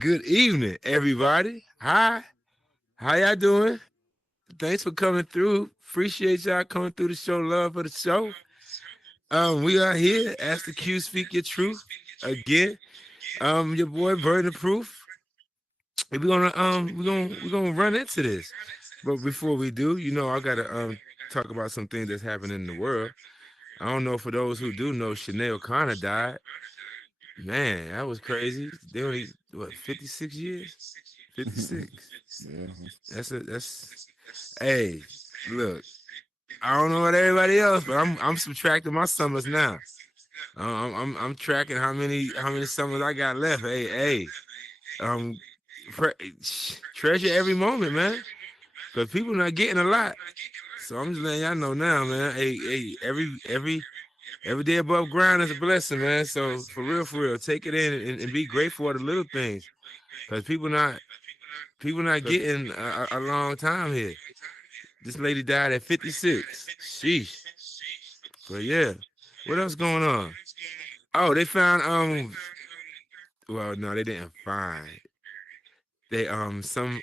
Good evening, everybody. Hi, how y'all doing? Thanks for coming through. Appreciate y'all coming through to show love for the show. We are here. Ask the Q, speak your truth. Again, your boy Burden Proof. We're gonna run into this. But before we do, I gotta talk about some things that's happening in the world. I don't know for those who do know, Sinead O'Connor died. Man, that was crazy. They only 56 years? 56. Yeah. That's hey, look, I don't know about everybody else, but I'm subtracting my summers now. I'm tracking how many summers I got left. Hey, um, treasure every moment, man, because people not getting a lot. So I'm just letting y'all know now, man. Hey, every day above ground is a blessing, man. So for real, take it in and be grateful for the little things, because people not But getting a long time here. This lady died at 56. Sheesh. But yeah, what else going on? Oh, they found well, no, they didn't find. They some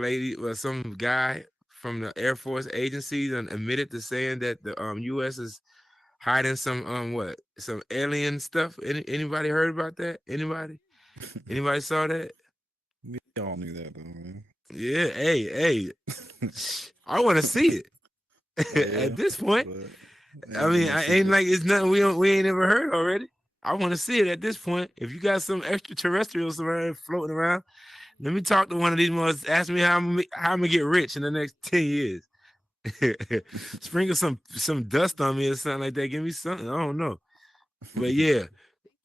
lady, well, some guy from the Air Force agency done admitted to saying that the US is hiding some alien stuff. Anybody heard about that? Anybody saw that? we all knew that, though, man. Yeah, hey, I want to see it. Yeah, At this point, but I ain't mean, no I ain't secret. like it's nothing we ain't never heard already. I want to see it at this point. If you got some extraterrestrials around floating around, let me talk to one of these ones. Ask me how I'm gonna get rich in the next 10 years. Sprinkle some dust on me or something like that. Give me something. I don't know. But yeah,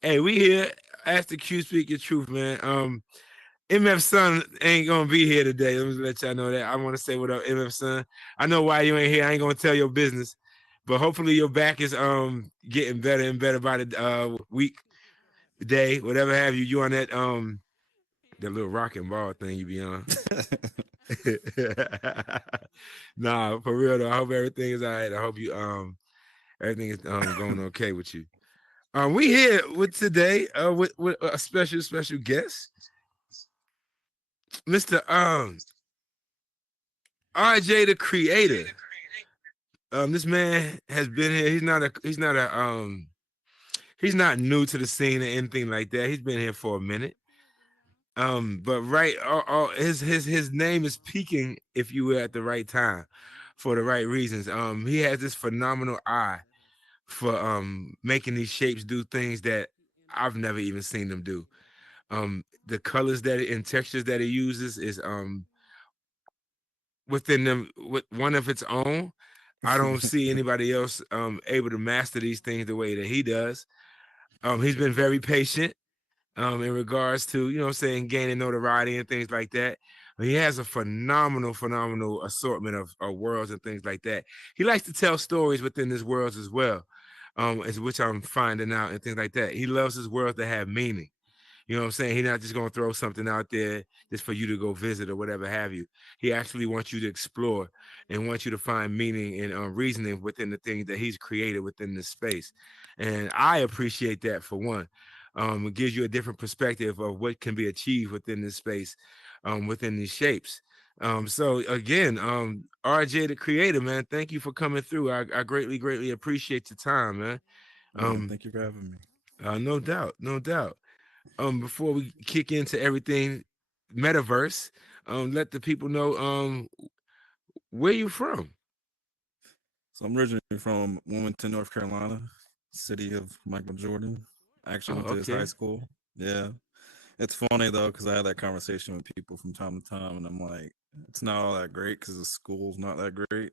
hey, we here. Ask the Q, speak your truth, man. MF Son ain't gonna be here today. Let me let y'all know that. I want to say what up, MF Son. I know why you ain't here. I ain't gonna tell your business, but hopefully your back is getting better and better by the week, day, whatever have you. You on that little rock and ball thing you be on. Nah, for real though. I hope everything is all right. I hope you everything is going okay with you. We here with today with a special guest, Mr. RJ the Creator. This man has been here. He's not new to the scene or anything like that. He's been here for a minute. But right, his name is peaking, if you will, at the right time, for the right reasons. He has this phenomenal eye for making these shapes do things that I've never even seen them do. The colors and textures that he uses is within them with one of its own. I don't see anybody else able to master these things the way that he does. He's been very patient in regards to, what I'm saying, gaining notoriety and things like that. He has a phenomenal assortment of worlds and things like that. He likes to tell stories within his worlds as well, as which I'm finding out and things like that. He loves his worlds to have meaning. You know what I'm saying? He's not just going to throw something out there just for you to go visit or whatever have you. He actually wants you to explore and wants you to find meaning and reasoning within the things that he's created within this space. And I appreciate that for one. It gives you a different perspective of what can be achieved within this space, within these shapes. So again, RJ the Creator, man, thank you for coming through. I greatly appreciate your time, man. Man, Um, thank you for having me. no doubt, no doubt. Before we kick into everything metaverse, let the people know where you from. So I'm originally from Wilmington, North Carolina, city of Michael Jordan. I actually Oh, went to his high okay. school. Yeah. It's funny though, because I had that conversation with people from time to time, and I'm like, it's not all that great because the school's not that great.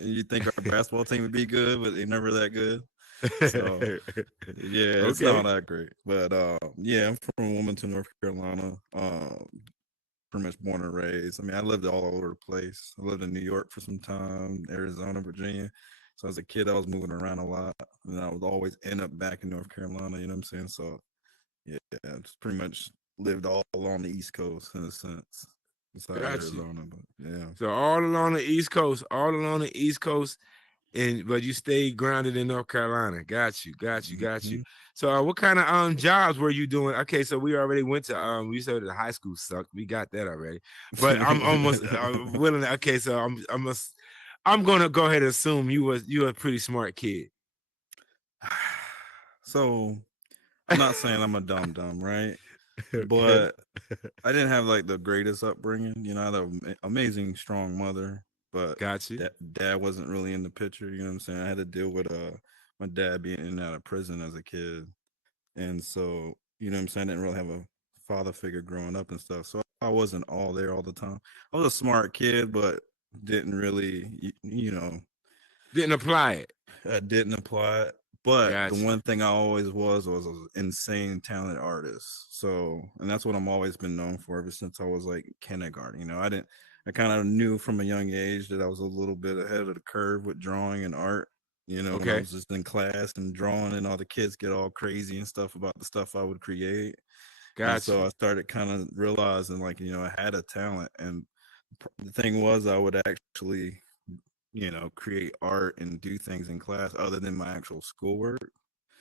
You think our basketball team would be good, but they're never that good. So yeah, it's not Okay. that great. But yeah, I'm from Wilmington, North Carolina. Pretty much born and raised. I mean, I lived all over the place. I lived in New York for some time, Arizona, Virginia. So as a kid, I was moving around a lot, and I would always end up back in North Carolina. You know what I'm saying? So yeah, just pretty much lived all along the East Coast in a sense, besides Got you. Arizona. But yeah, So all along the East Coast, all along the East Coast. but you stayed grounded in North Carolina. Got you, got you, got you. Mhm. So what kind of jobs were you doing? Okay, so we already went to we said the high school sucked. We got that already. But I'm almost willing to, okay, so I'm gonna go ahead and assume you were a pretty smart kid. So I'm not saying I'm a dumb, right? Okay. But I didn't have like the greatest upbringing. You know, I had an amazing, strong mother, but Got you. dad wasn't really in the picture. You know what I'm saying? I had to deal with my dad being in and out of prison as a kid, and so you know what I'm saying. I didn't really have a father figure growing up and stuff, so I wasn't all there all the time. I was a smart kid, but didn't really, you know, Didn't apply it. I didn't apply it. But the Got you. one thing I always was an insane talented artist. So, and that's what I'm always been known for ever since I was like kindergarten. You know, I kind of knew from a young age that I was a little bit ahead of the curve with drawing and art. You know, when I Okay. was just in class and drawing, and all the kids get all crazy and stuff about the stuff I would create. And Got so you. I started kind of realizing, like, you know, I had a talent. And the thing was, I would actually, you know, create art and do things in class other than my actual schoolwork.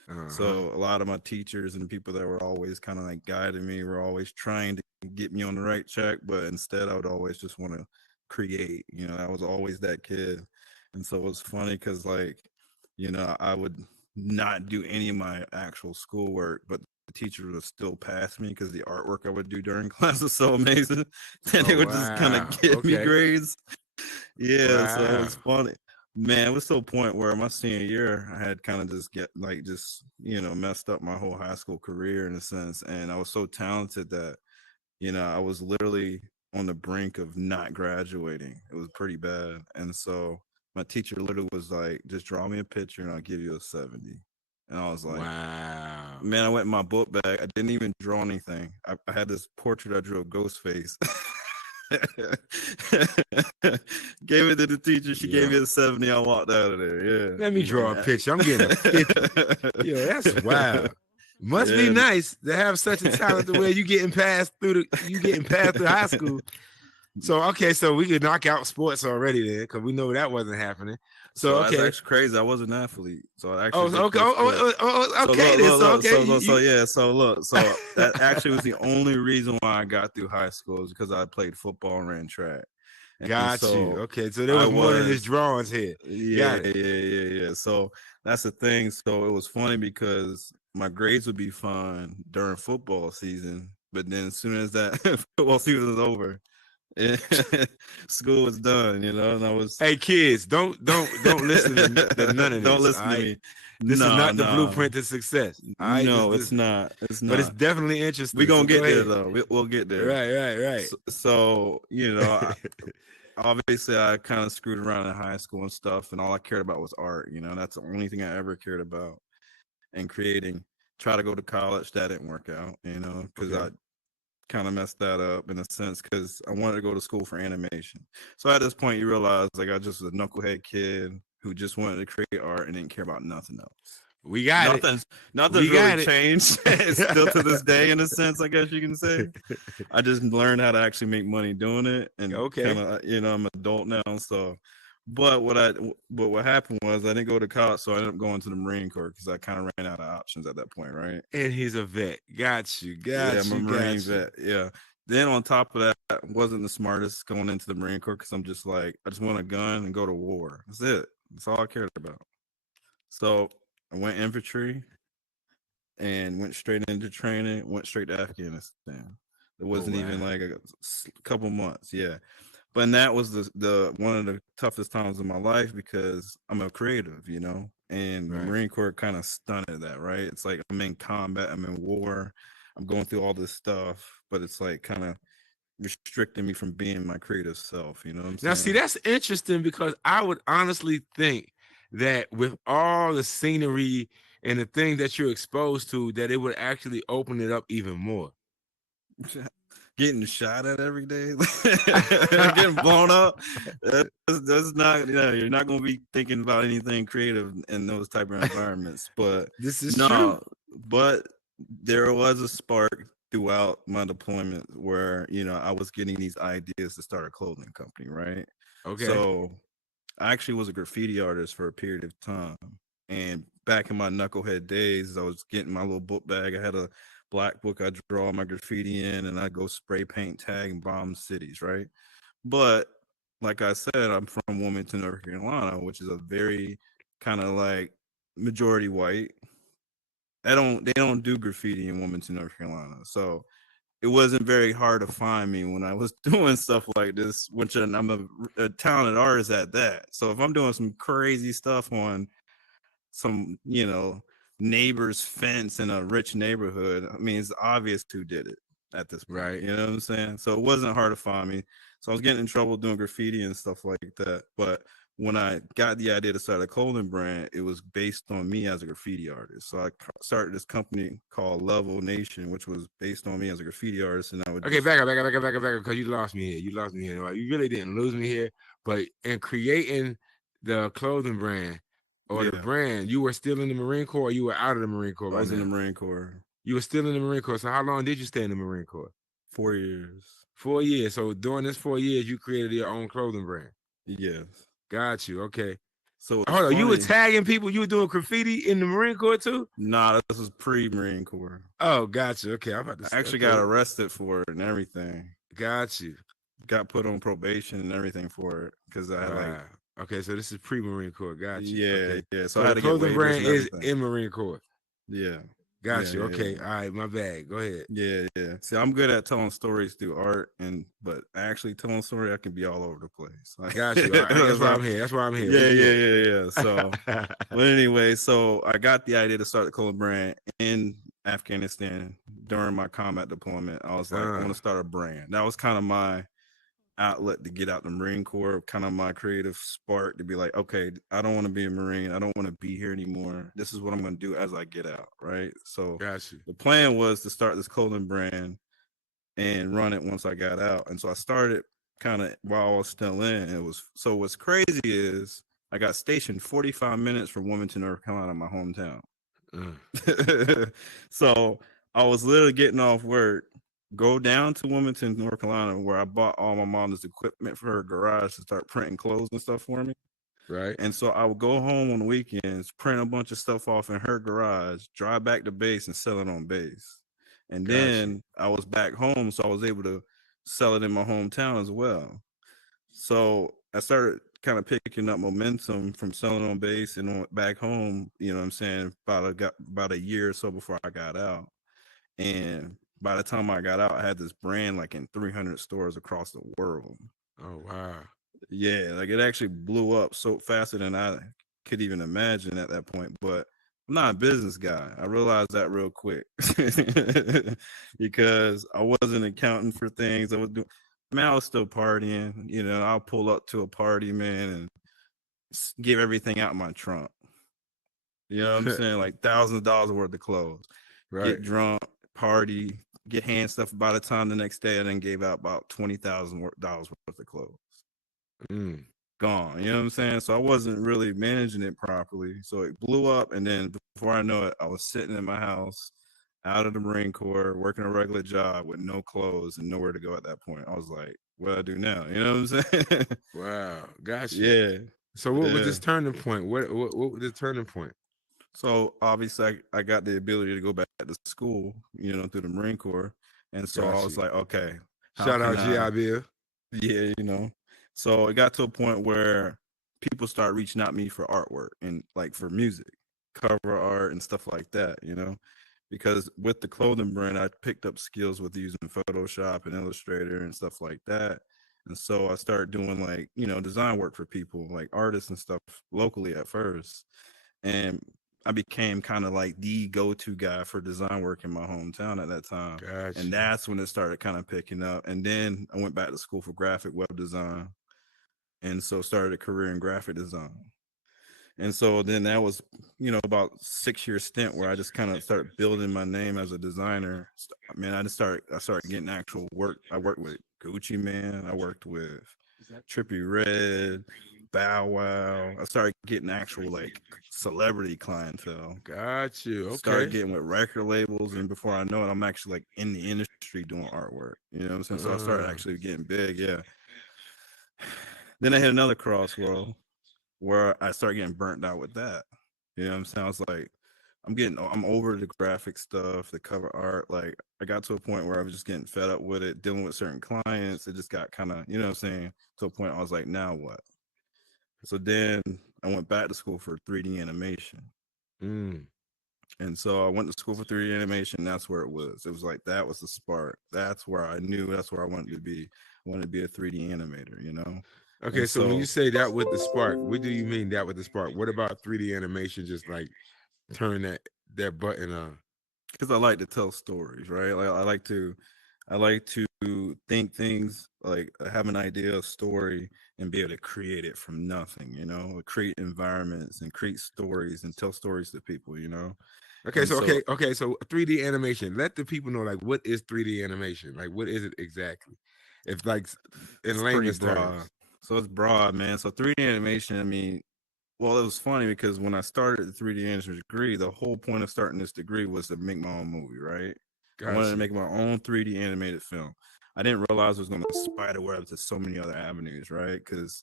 Uh-huh. So a lot of my teachers and people that were always kind of like guiding me were always trying to get me on the right track, but instead I would always just want to create. You know, I was always that kid. And so it was funny because, like, you know, I would not do any of my actual schoolwork, but the teacher would still pass me because the artwork I would do during class was so amazing. And they Oh would just kind of wow. give me Okay. grades. Yeah, so it Wow. was funny. Man, it was to a point where my senior year, I had kind of you know, messed up my whole high school career in a sense. And I was so talented that, you know, I was literally on the brink of not graduating. It was pretty bad. And so my teacher literally was like, just draw me a picture and I'll give you a 70. And I was like, Wow. man, I went in my book bag. I didn't even draw anything. I had this portrait I drew of Ghostface. Gave it to the teacher. She gave me Yo. a 70. I walked out of there. Yeah. Let me draw a picture. I'm getting a 50. Yo, that's wild. Must be Yeah. nice to have such a talent the way you getting past through high school. So okay, so we could knock out sports already then, because we know that wasn't happening. So So that's okay. actually crazy. I was an athlete, so I Oh, actually so did okay. play sports. So Okay then. So okay, yeah. So look, so that actually was the only reason why I got through high school is because I played football and ran track, and got you. so Okay, so there I was more than just was drawings here. yeah, Got it. yeah. So that's the thing. So it was funny because my grades would be fine during football season, but then as soon as that football season was over, school was done, you know, and I was Hey kids, don't listen to none of don't this. All listen to right, me. this is No, not the no, blueprint to success. All right, no, it's not. It's but it's not. definitely We interesting. So gonna go get there ahead. though. We'll get there. Right. So you know, obviously, I kind of screwed around in high school and stuff, and all I cared about was art. You know, that's the only thing I ever cared about. And creating. Try to go to college, that didn't work out. You know, because Okay, I kind of messed that up in a sense because I wanted to go to school for animation. So at this point, you realize like I just was a knucklehead kid who just wanted to create art and didn't care about nothing else. we got it. Nothing's We really got it. changed. It's still to this day, in a sense, I guess you can say. I just learned how to actually make money doing it, and kind Okay. of, you know, I'm an adult now, so. But what happened was I didn't go to college, so I ended up going to the Marine Corps because I kind of ran out of options at that point, right? And he's a vet. Got you. Yeah, Got I'm a you. Marine Got you. vet. Yeah. Then on top of that, I wasn't the smartest going into the Marine Corps because I'm just like, I just want a gun and go to war. That's it. That's all I cared about. So I went infantry and went straight into training, went straight to Afghanistan. It Oh wasn't even wow. like a couple months. Yeah. But that was the one of the toughest times of my life because I'm a creative, you know, and the Right. Marine Corps kind of stunted that, right? It's like I'm in combat, I'm in war, I'm going through all this stuff, but it's like kind of restricting me from being my creative self, you know what I'm Now, see, saying? that's interesting because I would honestly think that with all the scenery and the thing that you're exposed to, that it would actually open it up even more. Getting shot at every day, getting blown up. That's not, you know, you're not going to be thinking about anything creative in those type of environments. But This is true. no, but there was a spark throughout my deployment where, you know, I was getting these ideas to start a clothing company, right? Okay. So I actually was a graffiti artist for a period of time. And back in my knucklehead days, I was getting my little book bag. I had a black book I draw my graffiti in, and I go spray paint, tag, and bomb cities, right? But like I said, I'm from Wilmington, North Carolina, which is a very kind of like majority white. They don't do graffiti in Wilmington, North Carolina. So it wasn't very hard to find me when I was doing stuff like this, which I'm a talented artist at that. So if I'm doing some crazy stuff on some, neighbor's fence in a rich neighborhood, I mean, it's obvious who did it at this point. Right. You know what I'm saying? So it wasn't hard to find me. So I was getting in trouble doing graffiti and stuff like that. But when I got the idea to start a clothing brand, it was based on me as a graffiti artist. So I started this company called Level Nation, which was based on me as a graffiti artist. And I would Okay, back up, because you lost me here. You lost me here. Right? You really didn't lose me here, but in creating the clothing brand or the Yeah. brand, you were still in the Marine Corps, or you were out of the Marine Corps I by was in now? the Marine Corps You were still in the Marine Corps. So how long did you stay in the Marine Corps? 4 years. 4 years. So during this 4 years, you created your own clothing brand. Yes. Got you. Okay. So it's Hold on. You were funny. tagging people. You were doing graffiti in the Marine Corps too? Nah, this was pre-Marine Corps. Oh, got you. Okay. I'm about to I actually okay. got arrested for it and everything. Got you. Got put on probation and everything for it because I had like. Okay, so this is pre-Marine Corps. Got you. Yeah, Okay. yeah. So I had the to get clothing waivers brand and is everything. in Marine Corps. Yeah. Got Yeah, you. yeah, Okay. yeah. All right. My bad. Go ahead. Yeah, yeah. See, I'm good at telling stories through art, but actually telling a story, I can be all over the place. Got you. All right, that's why I'm here. That's why I'm here. Yeah. So, but anyway, so I got the idea to start the clothing brand in Afghanistan during my combat deployment. I was like, I want to start a brand. That was kind of my outlet to get out the Marine Corps, kind of my creative spark to be like, okay, I don't want to be a Marine. I don't want to be here anymore. This is what I'm going to do as I get out. Right. So got you. the plan was to start this clothing brand and run it once I got out. And so I started kind of while I was still in. It was so what's crazy is I got stationed 45 minutes from Wilmington, North Carolina, my hometown. So I was literally getting off work, go down to Wilmington, North Carolina, where I bought all my mom's equipment for her garage to start printing clothes and stuff for me. Right. And so I would go home on the weekends, print a bunch of stuff off in her garage, drive back to base and sell it on base. And then I was back home, so I was able to sell it in my hometown as well. So I started kind of picking up momentum from selling on base and on back home, you know what I'm saying, about a year or so before I got out. And by the time I got out, I had this brand like in 300 stores across the world. Oh, wow. Yeah, like it actually blew up so faster than I could even imagine at that point. But I'm not a business guy. I realized that real quick because I wasn't accounting for things. I was doing, man, I was still partying. I'll pull up to a party, man, and give everything out in my trunk. You know what I'm saying? Like thousands of dollars worth of clothes. Right. Get drunk, party, get hand stuff. By the time the next day, I then gave out about $20,000 worth of clothes. Gone. You know what I'm saying? So I wasn't really managing it properly. So it blew up. And then before I know it, I was sitting in my house out of the Marine Corps, working a regular job with no clothes and nowhere to go at that point. I was like, what do I do now? You know what I'm saying? Wow. Gotcha. Yeah. So what was this turning point? What was the turning point? So obviously I got the ability to go back to school, through the Marine Corps. And so I was like, okay. Shout out GI Bill. Yeah, So it got to a point where people start reaching out to me for artwork and like for music, cover art and stuff like that, because with the clothing brand, I picked up skills with using Photoshop and Illustrator and stuff like that. And so I started doing like, design work for people, like artists and stuff locally at first. And I became kind of like the go-to guy for design work in my hometown at that time. Gotcha. And that's when it started kind of picking up. And then I went back to school for graphic web design. And so started a career in graphic design. And so then that was, about 6-year stint where I just kind of started building my name as a designer. Man, I started getting actual work. I worked with Gucci Mane. I worked with Trippie Redd, Bow Wow. I started getting actual like celebrity clientele. Got you. Okay. Started getting with record labels, and before I know it, I'm actually like in the industry doing artwork. You know what I'm saying? So I started actually getting big. Yeah. Then I hit another crossroad. where I started getting burnt out with that. You know what I'm saying? I was like, I'm over the graphic stuff, the cover art. Like, I got to a point where I was just getting fed up with it, dealing with certain clients. It just got kind of, you know what I'm saying, to a point I was like, now what? So then I went back to school for 3D animation. Mm. And so I went to school for 3D animation. That's where it was. It was like that was the spark. That's where I knew that's where I wanted to be. I wanted to be a 3D animator, you know? Okay, And so when you so, say that with the spark, what do you mean that with the spark? What about 3D animation? Just like turn that button on. because I like to tell stories, right? Like I like to think things, like have an idea of story and be able to create it from nothing, you know, create environments and create stories and tell stories to people, you know. Okay, And so so okay, so 3D animation. Let the people know like what is 3D animation? Like what is it exactly? If like in it's pretty layman's broad. terms. So it's broad, man. So 3D animation, I mean, well, it was funny because when I started the 3D animation degree, the whole point of starting this degree was to make my own movie, right? I wanted to Gotcha. make my own 3D animated film. I didn't realize it was going to spider web to so many other avenues, right? Because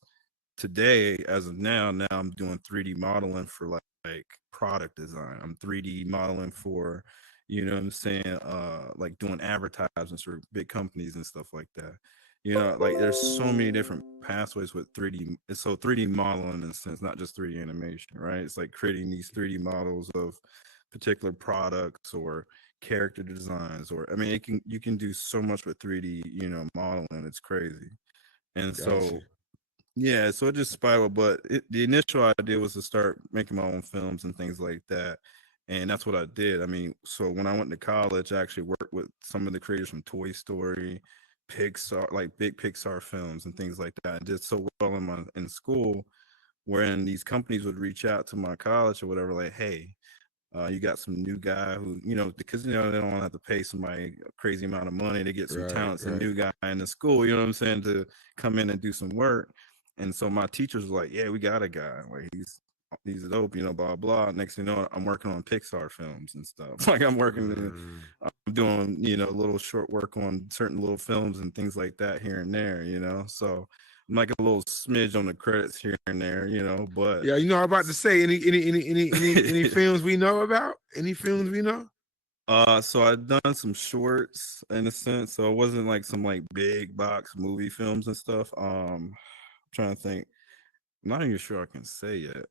today, as of now I'm doing 3D modeling for like product design. I'm 3D modeling for, you know what I'm saying, like doing advertisements for big companies and stuff like that. You know, like there's so many different pathways with 3D. So 3D modeling in a sense, not just 3D animation, right? It's like creating these 3D models of particular products or character designs, or I mean, it can you can do so much with 3D, you know, modeling. It's crazy. And Gotcha. so yeah, so it just spiraled, but the initial idea was to start making my own films and things like that. And that's what I did. I mean, so when I went to college, I actually worked with some of the creators from Toy Story, Pixar, like big Pixar films and things like that. And did so well in school, wherein these companies would reach out to my college or whatever, like, hey, you got some new guy who, you know, because you know they don't want to have to pay somebody a crazy amount of money to get some Right, talents, a right. new guy in the school, you know what I'm saying, to come in and do some work. And so my teachers were like, "Yeah, we got a guy. Like he's dope, you know, blah blah." Next thing you know, I'm working on Pixar films and stuff. Like Mm. I'm doing, you know, little short work on certain little films and things like that here and there, you know. So I'm like a little smidge on the credits here and there, you know, but Yeah, you know, I'm about to say any films we know about? Any films we know? So I've done some shorts in a sense. So it wasn't like some like big box movie films and stuff. I'm trying to think. I'm not even sure I can say yet.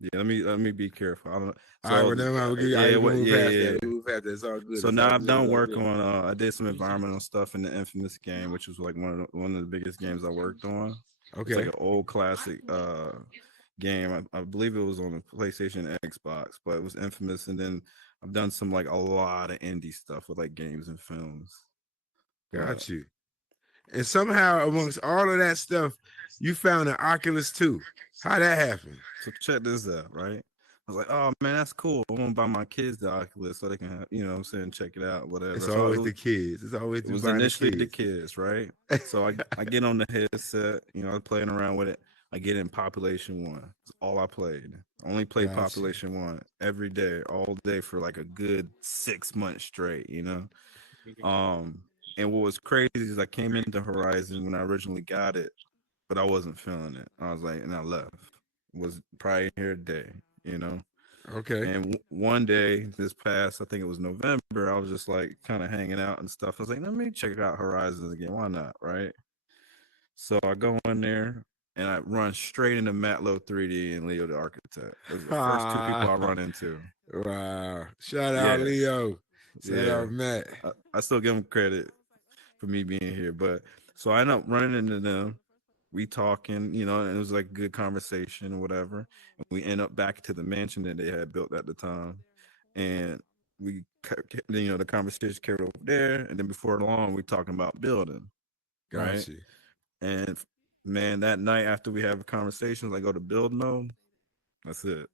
Yeah, let me be careful. I don't. All right, So well, never mind. yeah, We can what? move Yeah, past yeah, that. yeah. We move past that. It's all good. So It's all now I've good. It's done all work good. on. I did some environmental stuff in the Infamous game, which was like one of the biggest games I worked on. It's like Okay. an old classic game. I believe it was on the PlayStation and Xbox, but it was Infamous. And then I've done some like a lot of indie stuff with like games and films. But Got you. And somehow amongst all of that stuff, you found an Oculus 2. How that happened? so check this out, right? I was like, oh man, that's cool. I want to buy my kids the Oculus so they can have, you know what I'm saying, check it out, It's whatever. So always the kids. It's always it you was buying the initially the kids. kids, right? So I get on the headset, you know, I'm playing around with it. I get in Population One. It's all I played. I only played Gotcha. Population One every day, all day for like a good 6 months straight, you know. Um, and what was crazy is I came into Horizon when I originally got it, but I wasn't feeling it. I was like, and I left. Was probably here today, you know. Okay. And one day, this past, I think it was November, I was just like kind of hanging out and stuff. I was like, let me check out Horizons again. Why not? Right. So I go in there and I run straight into Matlow 3D and Leo the Architect. Those are the first two people I run into. Wow. Shout out Yeah. Leo. Shout Yeah. out Matt. I still give him credit for me being here. But so I end up running into them. We talking, you know, and it was like good conversation or whatever. And we end up back to the mansion that they had built at the time. And you know, the conversation carried over there. And then before long, we talking about building, right? Gotcha. And man, that night after we have conversations, I go to build mode. That's it.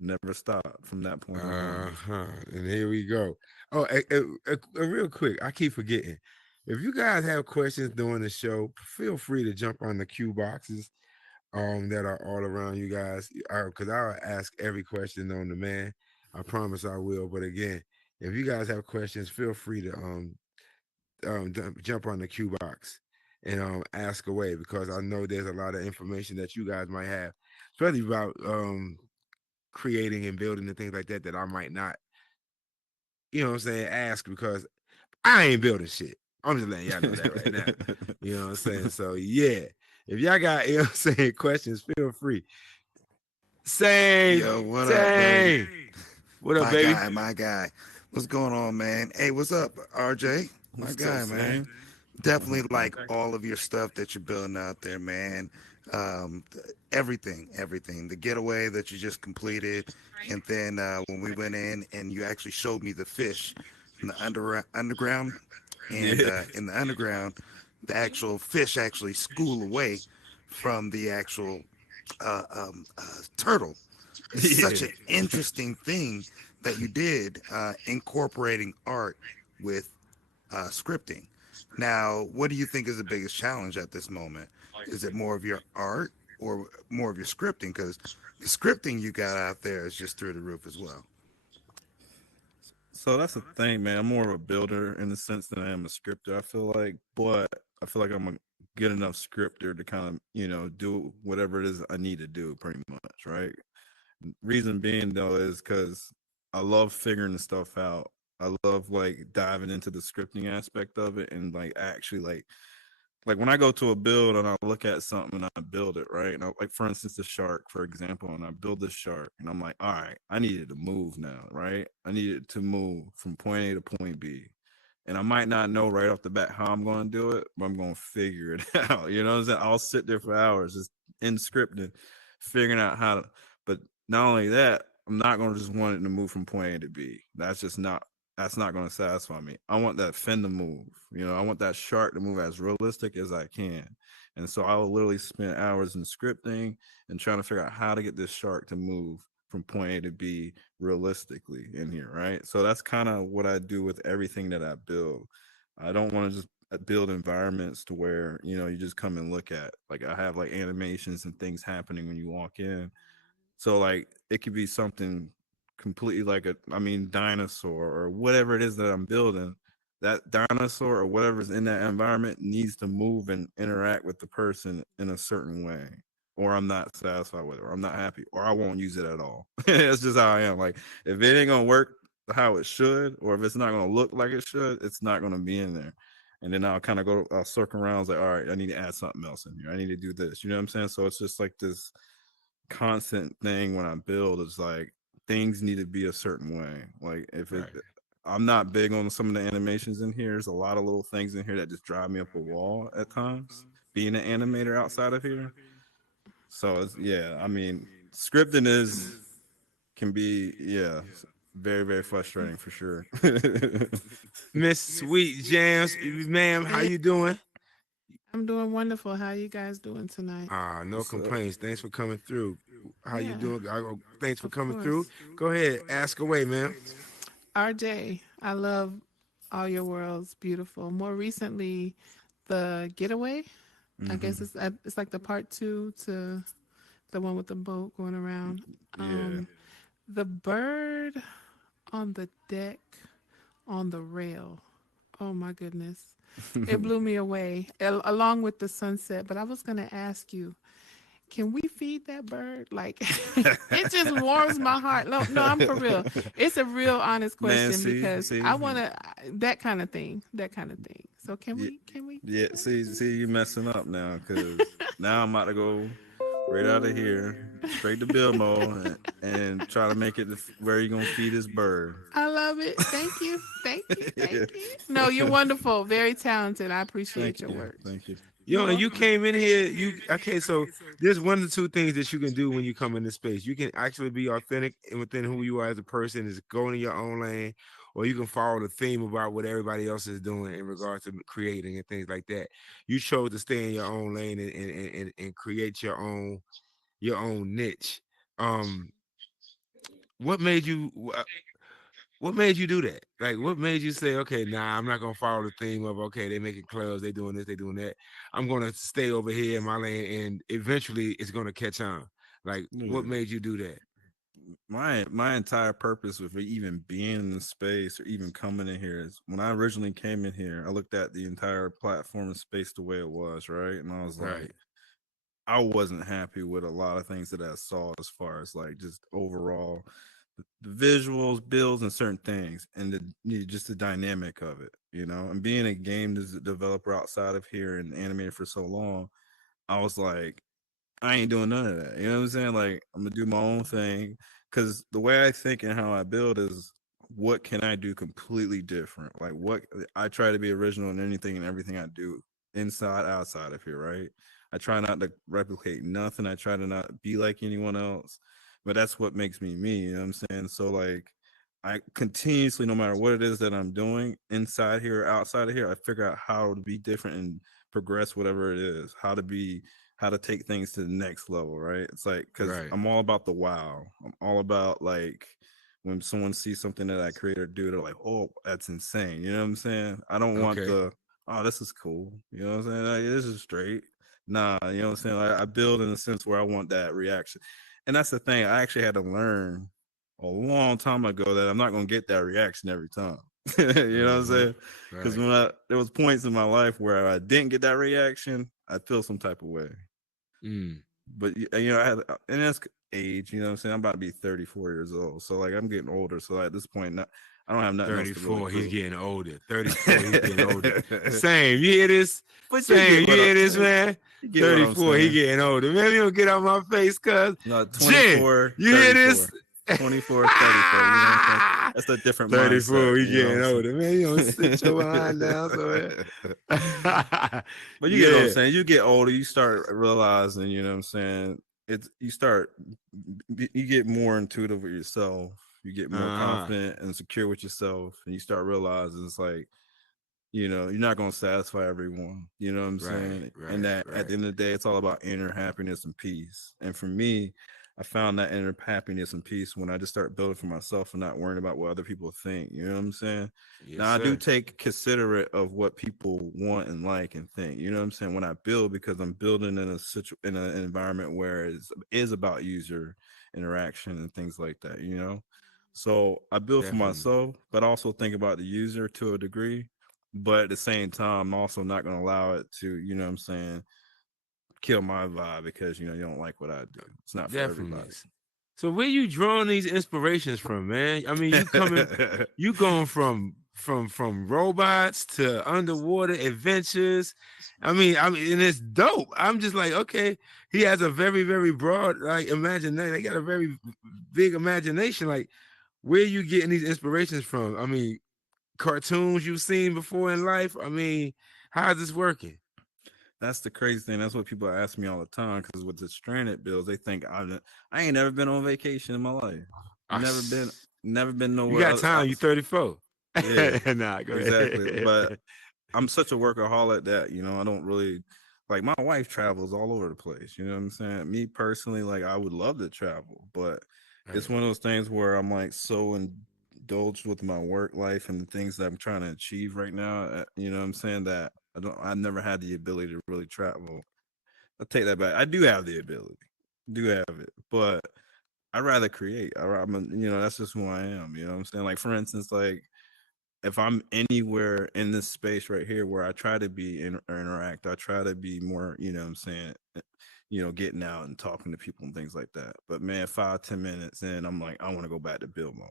Never stop from that point on. Uh-huh. And here we go. Oh, real quick, I keep forgetting. If you guys have questions during the show, feel free to jump on the cue boxes that are all around you guys. Because I'll ask every question on demand. I promise I will. But again, if you guys have questions, feel free to jump on the cue box. and ask away, because I know there's a lot of information that you guys might have, especially about creating and building and things like that, that I might not, what I'm saying, ask, because I ain't building shit. I'm just letting y'all know that right now. You know what I'm saying? So yeah, if y'all got, what I'm saying, questions, feel free. Say, Yo, what up, bro? say, what up, baby? My guy. What's going on, man? Hey, what's up, RJ? My What's up, guy, man. Sam? Definitely like all of your stuff that you're building out there, man. Everything. The getaway that you just completed, and then when we went in and you actually showed me the fish in the underground, and Yeah. in the underground, the actual fish actually school away from the actual turtle. It's such Yeah. an interesting thing that you did, incorporating art with scripting. Now, what do you think is the biggest challenge at this moment? Is it more of your art or more of your scripting? Because the scripting you got out there is just through the roof as well. So that's the thing, man. I'm more of a builder in the sense that I am a scripter, I feel like, but I feel like I'm a good enough scripter to kind of, do whatever it is I need to do pretty much, right? Reason being though is because I love figuring the stuff out. I love like diving into the scripting aspect of it and like actually like when I go to a build and I look at something and I build it, right? And like for instance, the shark, for example, and I build the shark and I'm like, all right, I need it to move now, right? I need it to move from point A to point B. And I might not know right off the bat how I'm going to do it, but I'm going to figure it out. You know what I'm saying? I'll sit there for hours just in scripting, figuring out how to. But not only that, I'm not going to just want it to move from point A to B. That's not going to satisfy me. I want that fin to move. I want that shark to move as realistic as I can. And so I'll literally spend hours in scripting and trying to figure out how to get this shark to move from point A to B realistically in here, right? So that's kind of what I do with everything that I build. I don't want to just build environments to where, you just come and look at. Like I have like animations and things happening when you walk in. So like it could be something completely like dinosaur or whatever it is that I'm building. That dinosaur or whatever's in that environment needs to move and interact with the person in a certain way. Or I'm not satisfied with it, or I'm not happy, or I won't use it at all. That's just how I am. Like if it ain't gonna work how it should, or if it's not gonna look like it should, it's not gonna be in there. And then I'll circle around. I was like, all right, I need to add something else in here. I need to do this. You know what I'm saying? So it's just like this constant thing when I build. It's like things need to be a certain way. Like if it, Right. I'm not big on some of the animations in here. There's a lot of little things in here that just drive me up a wall at times. Being an animator outside of here, so it's, yeah. I mean, scripting is can be very very frustrating for sure. Miss Sweet Jams, ma'am, how Hey, you doing? I'm doing wonderful. How you guys doing tonight? No What's up? complaints. Thanks for coming through. How you Yeah, doing? Thanks for of coming through. course. Go ahead, ask away, ma'am. RJ, I love all your worlds. Beautiful. More recently, the getaway. I guess Hmm. it's like the part two to the one with the boat going around. Yeah. The bird on the deck on the rail. Oh my goodness. It blew me away, along with the sunset. But I was going to ask you, can we feed that bird? Like, it just warms my heart. No, no, I'm for real. It's a real honest Man, question because see, I want to that kind of thing, that kind of thing. So can yeah, we? Can we? yeah. Can we do See, you messing up now because now I'm about to go right out of here, straight to Bilmo, and try to make it where you gonna feed this bird. I love it. Thank you. Thank you. Yeah. Thank you. No, you're wonderful. Very talented. I appreciate Thank your you, work. thank you. You're And you welcome. came in here. You okay? So there's one of the two things that you can do when you come into space. You can actually be authentic and within who you are as a person, is going in your own lane, or you can follow the theme about what everybody else is doing in regards to creating and things like that. You chose to stay in your own lane and create your own niche. Um, what made you? What made you do that? Like, what made you say, okay, nah, I'm not gonna follow the theme of okay, they making clubs, they doing this, they doing that. I'm gonna stay over here in my lane, and eventually it's gonna catch on. Like, what Yeah. made you do that? my entire purpose with even being in the space or even coming in here is when I originally came in here, I looked at the entire platform and space the way it was, right? And I was Right. like, I wasn't happy with a lot of things that I saw as far as like just overall the visuals, builds, and certain things, and just the dynamic of it, And being a game developer outside of here and animated for so long, I was like, I ain't doing none of that. You know what I'm saying? Like, I'm gonna do my own thing because the way I think and how I build is what can I do completely different? Like, what I try to be original in anything and everything I do, inside, outside of here, right? I try not to replicate nothing. I try to not be like anyone else, but that's what makes me me. You know what I'm saying? So, like, I continuously, no matter what it is that I'm doing inside here, or outside of here, I figure out how to be different and progress whatever it is, how to take things to the next level, right? It's like because Right. I'm all about the wow. I'm all about like when someone sees something that I create or do, they're like, "Oh, that's insane." You know what I'm saying? I don't want Okay. the, "Oh, this is cool." You know what I'm saying? Like, this is straight. Nah, you know what I'm saying? Like, I build in a sense where I want that reaction, and that's the thing. I actually had to learn a long time ago that I'm not gonna get that reaction every time. You know what I'm saying? Because Right. when there was points in my life where I didn't get that reaction, I'd feel some type of way. Mm. But I had, and that's age. You know what I'm saying? I'm about to be 34 years old, so like I'm getting older. So at this point, I don't have nothing else to really 34, he's prove. getting older. 34, he's getting older. Same, you hear this? But you Same, get you what hear this, man? you get what I'm 34, he saying. getting older. Man, you don't get out my face, cuz. No, Jen, 24, you hear this? 24, 34. You know what I'm saying? That's a different 34, mindset. he You know getting what older. Man, you don't sit your behind I'm down somewhere. saying? But you get what I'm Yeah, saying. You get older, you start realizing, you know what I'm saying. You get more intuitive with yourself. You get more uh-huh. confident and secure with yourself, and you start realizing it's like, you're not going to satisfy everyone. You know what I'm Right, saying? And right, that at right. the end of the day, it's all about inner happiness and peace. And for me, I found that inner happiness and peace when I just start building for myself and not worrying about what other people think. You know what I'm saying? Yes, Now I do sir. take considerate of what people want and like and think. You know what I'm saying? When I build, because I'm building in in an environment where it is about user interaction and things like that. So I build for Definitely. myself, but also think about the user to a degree. But at the same time, I'm also not going to allow it to, what I'm saying, kill my vibe because, you don't like what I do. It's not for Definitely. everybody. So where you drawing these inspirations from, man? I mean, you going from robots to underwater adventures. I mean, and it's dope. I'm just like, okay, he has a very, very broad like imagination. They got a very big imagination. Like, where you getting these inspirations from? I mean, cartoons you've seen before in life. I mean, how's this working? That's the crazy thing. That's what people ask me all the time because with the stranded bills, they think I ain't never been on vacation in my life. Ah, Never been you nowhere. got time. You 34. Yeah, Nah, go exactly. But ahead. I'm such a workaholic that, I don't really like my wife travels all over the place. You know what I'm saying? Me personally, like I would love to travel, but it's Right. one of those things where I'm like so indulged with my work life and the things that I'm trying to achieve right now. You know what I'm saying? That I've never had the ability to really travel. I'll take that back. I do have the ability, do have it, but I'd rather create. That's just who I am. You know what I'm saying? Like for instance, like if I'm anywhere in this space right here where I try to be or interact, I try to be more, what I'm saying, getting out and talking to people and things like that. But man, 5-10 minutes in, I'm like, I want to go back to build mode.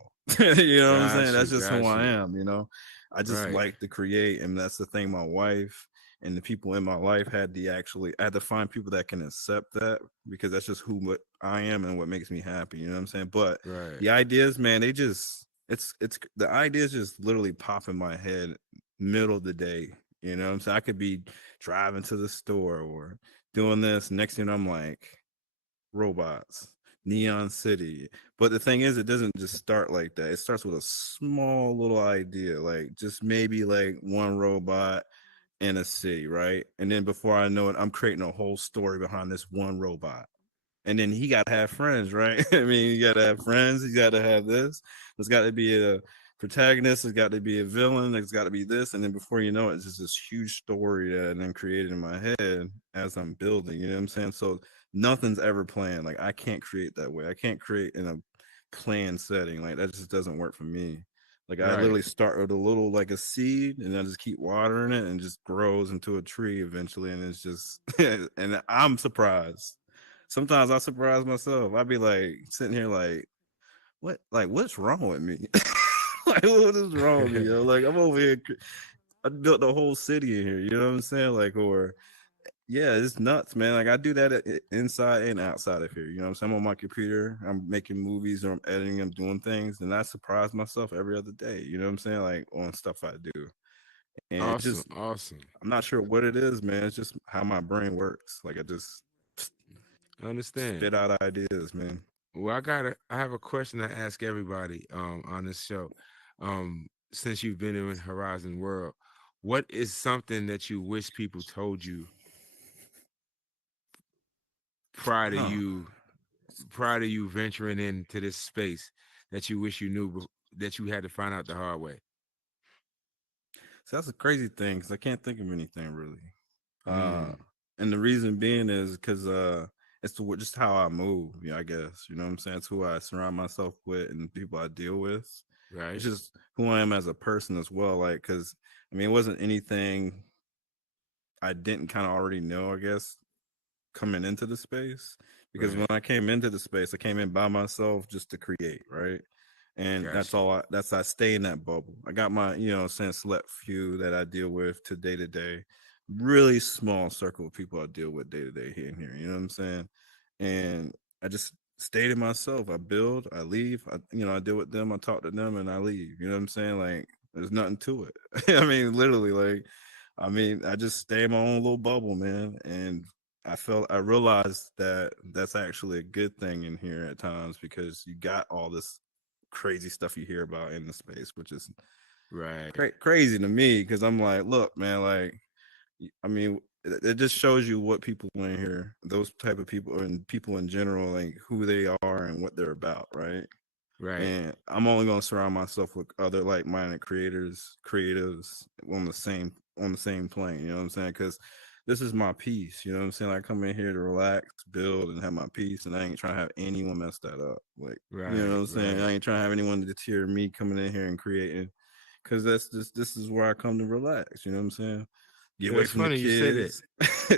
You know what I'm saying? Got you. That's just who Got I you. am. I just Right. like to create, and that's the thing. My wife and the people in my life I had to find people that can accept that because that's just what I am and what makes me happy. You know what I'm saying? But Right. the ideas, man, they just it's the ideas just literally pop in my head middle of the day. You know what I'm saying? I could be driving to the store or doing this. Next thing I'm like, robots, Neon City. But the thing is, it doesn't just start like that. It starts with a small little idea, like just maybe like one robot in a city, right? And then before I know it, I'm creating a whole story behind this one robot. And then he got to have friends, right? I mean, you got to have friends. You got to have this. There's got to be a protagonist. There's got to be a villain. There's got to be this. And then before you know it, it's just this huge story that I then created in my head as I'm building. You know what I'm saying? So nothing's ever planned. Like I can't create that way. I can't create in a clan setting. Like that just doesn't work for me. Like I Right. literally start with a little like a seed, and I just keep watering it, and it just grows into a tree eventually. And it's just, and I'm surprised. Sometimes I surprise myself. I'd be like sitting here what, like what's wrong with me? Like what is wrong with me? Yo? Like I'm over here. I built the whole city in here. You know what I'm saying? Like, or yeah, it's nuts, man. Like I do that inside and outside of here. You know what I'm saying? I'm on my computer, I'm making movies or I'm editing, I'm doing things, and I surprise myself every other day. You know what I'm saying? Like on stuff I do. And it Awesome. just, Awesome. I'm not sure what it is, man. It's just how my brain works. Like I just I understand. spit out ideas, man. Well, I have a question to ask everybody on this show. Since you've been in Horizon World, what is something that you wish people told you prior to Oh, you prior to you venturing into this space that you wish you knew that you had to find out the hard way? so that's a crazy thing because I can't think of anything really. Uh, Mm, and the reason being is because it's just how I move. Yeah, I guess you know what I'm saying. It's who I surround myself with and the people I deal with. It's right. just who I am as a person as well. Like, because I mean, it wasn't anything I didn't kind of already know. I guess coming into the space because when Right. I came into the space, I came in by myself just to create, right? And that's Gotcha. all that's I stay in that bubble. I got my, sense select few that I deal with to day. Really small circle of people I deal with day to day here and here. You know what I'm saying? And I just stay to myself. I build, I leave, I deal with them, I talk to them and I leave. You know what I'm saying? Like there's nothing to it. I mean, literally, like I just stay in my own little bubble, man. And I realized that that's actually a good thing in here at times because you got all this crazy stuff you hear about in the space, which is Right. crazy to me because I'm like, look, man, like, I mean, it just shows you what people in here, those type of people and people in general, like who they are and what they're about, right? Right. And I'm only gonna surround myself with other like-minded creators, creatives on the same plane. You know what I'm saying? Because this is my peace. You know what I'm saying? I come in here to relax, build, and have my peace, and I ain't trying to have anyone mess that up. Like, you know Right. what I'm saying? Right. I ain't trying to have anyone deter me coming in here and creating. Because that's just this is where I come to relax. You know what I'm saying? Get away It's from the funny you say that. kids.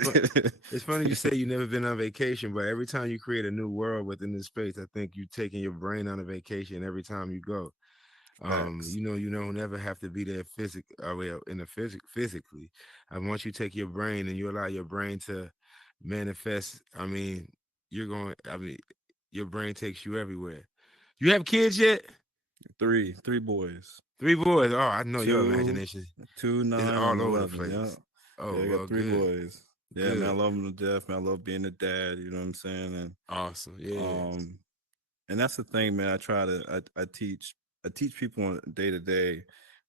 Fu- It's funny you say you've never been on vacation, but every time you create a new world within this space, I think you're taking your brain on a vacation every time you go. Facts. You don't never have to be there well, in the physically. Once you take your brain and you allow your brain to manifest, I mean, your brain takes you everywhere. You have kids yet? Three boys. 3 boys. Oh, I know your Two, imagination two, is 9, and all over the 11. Yeah. place. Oh, Yeah, I got well, three good, boys. Yeah, man, I good, love them to death, man. I love being a dad, you know what I'm saying? awesome. Yeah, Um and that's the thing, man. I teach people on day to day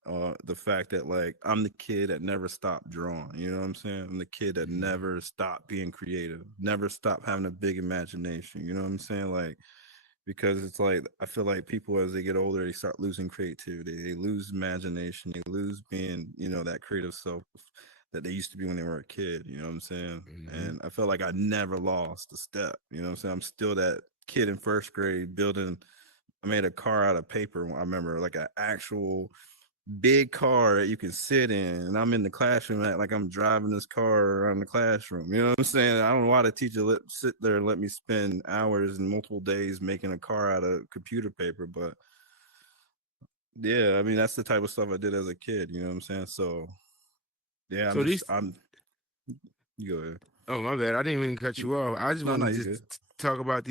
the fact that like I'm the kid that never stopped drawing, you know what I'm saying? I'm the kid that mhm, never stopped being creative, never stopped having a big imagination, you know what I'm saying? Like because it's like I feel like people as they get older they start losing creativity, they lose imagination, they lose being that creative self that they used to be when they were a kid, you know what I'm saying? mhm. And I felt like I never lost a step, you know what I'm saying? I'm still that kid in first grade building. I made a car out of paper, I remember, like an actual big car that you can sit in, and I'm in the classroom like I'm driving this car around the classroom. You know what I'm saying? I don't know why the teacher let sit there and let me spend hours and multiple days making a car out of computer paper, but yeah, I mean that's the type of stuff I did as a kid. You know what I'm saying? So yeah, So these I'm. You go ahead. Oh, my bad. I didn't even cut you off. I just No, want no, to you just good. talk about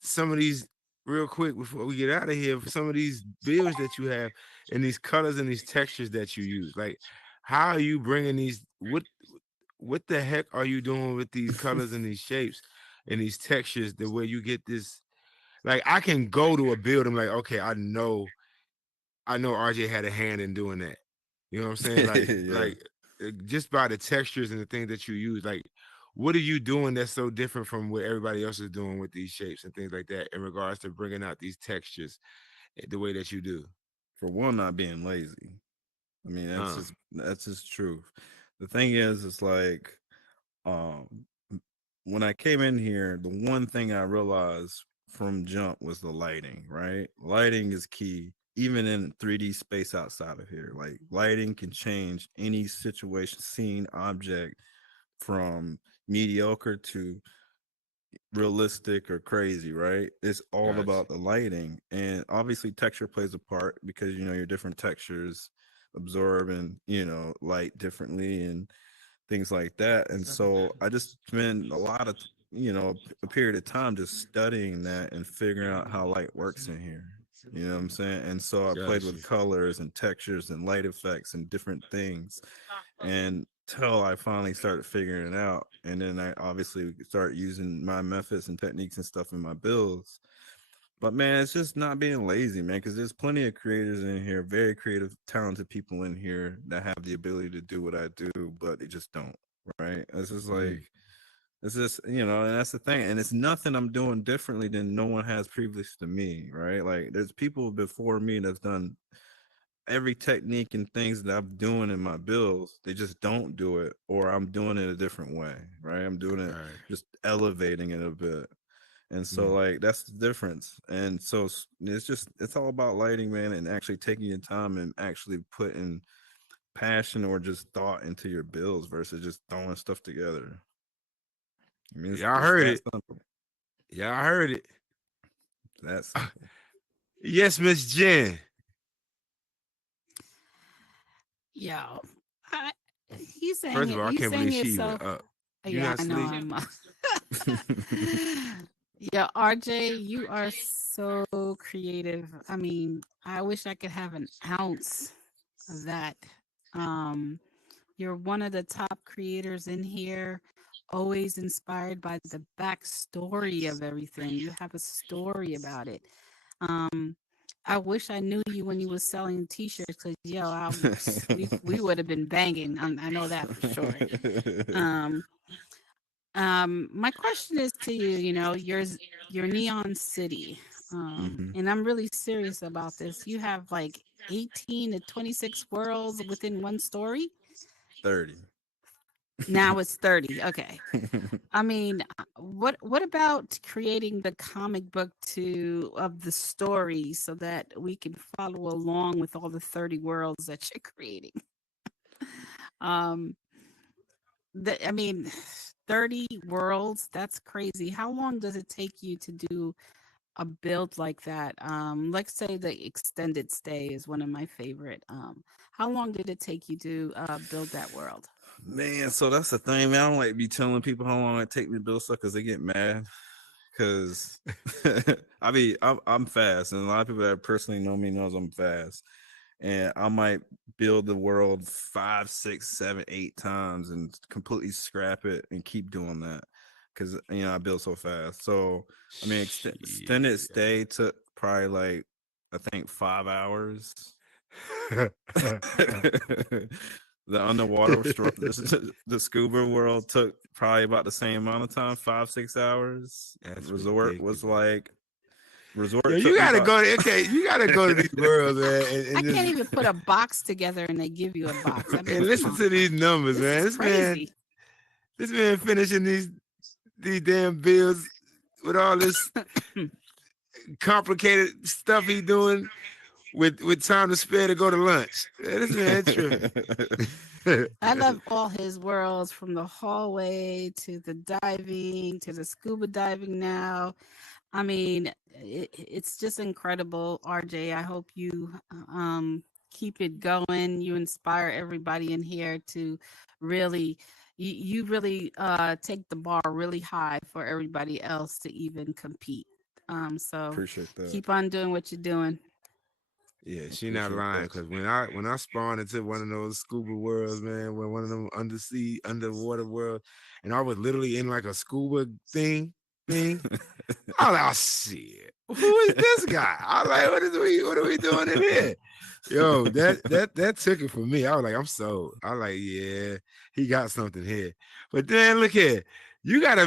some of these real quick before we get out of here. Some of these builds that you have and these colors and these textures that you use. Like, how are you bringing these? What the heck are you doing with these colors and these shapes and these textures? The way you get this, like, I can go to a build. I'm like, okay, I know RJ had a hand in doing that. You know what I'm saying? Yeah. Just by the textures and the things that you use, like what are you doing that's so different from what everybody else is doing with these shapes and things like that in regards to bringing out these textures the way that you do? For one, not being lazy. I mean, Uh, that's just truth. The thing is, it's like um when I came in here, the one thing I realized from jump was the lighting, right? Lighting is key, even in 3D space outside of here. Like lighting can change any situation, scene, object from mediocre to realistic or crazy, right? It's all Gotcha. about the lighting. And obviously texture plays a part because your different textures absorb and light differently and things like that. And so I just spend a lot of a period of time just studying that and figuring out how light works in here. You know what I'm saying? And so I played Gotcha. with colors and textures and light effects and different things and till I finally started figuring it out. And then I obviously started using my methods and techniques and stuff in my builds. But man, it's just not being lazy, man, because there's plenty of creators in here, very creative, talented people in here that have the ability to do what I do, but they just don't, right? It's just like, it's just, and that's the thing. And it's nothing I'm doing differently than no one has previous to me, right? Like, there's people before me that's done every technique and things that I'm doing in my builds. They just don't do it, or I'm doing it a different way, right? I'm doing it, Right. just elevating it a bit. And so, like, that's the difference. And so it's all about lighting, man, and actually taking your time and actually putting passion or just thought into your builds versus just throwing stuff together. I mean, Y'all it's heard that it. simple. Y'all heard it. That simple. Yes, Miss Jen. Yo, I, you saying First of all, I you can't saying believe she even yourself. up. You Yeah, not I know. sleep? Yeah, RJ, you are so creative. I mean, I wish I could have an ounce of that. Um, you're one of the top creators in here, always inspired by the backstory of everything. You have a story about it. Um, I wish I knew you when you was selling T-shirts, because we would have been banging. I know that for sure. My question is to you. Your Neon City, and I'm really serious about this. You have like 18 to 26 worlds within one story. 30. Now it's 30. Okay. I mean, what about creating the comic book of the story so that we can follow along with all the 30 worlds that you're creating? Um, I mean, 30 worlds, that's crazy. How long does it take you to do a build like that? Let's say the extended stay is one of my favorite. How long did it take you to build that world? Man, so that's the thing, man. I don't like be telling people how long it take me to build stuff because they get mad. Because I'm fast, and a lot of people that personally know me knows I'm fast, and I might build the world 5, 6, 7, 8 times and completely scrap it and keep doing that because I build so fast. So I mean, extended stay took probably like I think 5 hours. The underwater the scuba world took probably about the same amount of time, 5, 6 hours. That's resort ridiculous. was like resort. Yo, took you me gotta about- go. Okay, you gotta go to these worlds, man, I can't even put a box together and they give you a box. I mean, and listen to these numbers, this man. is crazy. This man finishing these damn bills with all this complicated stuff he doing with time to spare to go to lunch. Man, this man tripping. I love all his worlds, from the hallway to the diving to the scuba diving now. I mean, it's just incredible, RJ. I hope you keep it going. You inspire everybody in here to really, you really take the bar really high for everybody else to even compete. So Appreciate that. keep on doing what you're doing. Yeah, she not Appreciate lying, that. because when I spawned into one of those scuba worlds, man, when one of them underwater worlds, and I was literally in like a scuba thing. I was like, oh shit, who is this guy? I was like, what are we doing in here? Yo, that took it for me. I was like, I'm sold. I was like, yeah, he got something here. But then look here. You gotta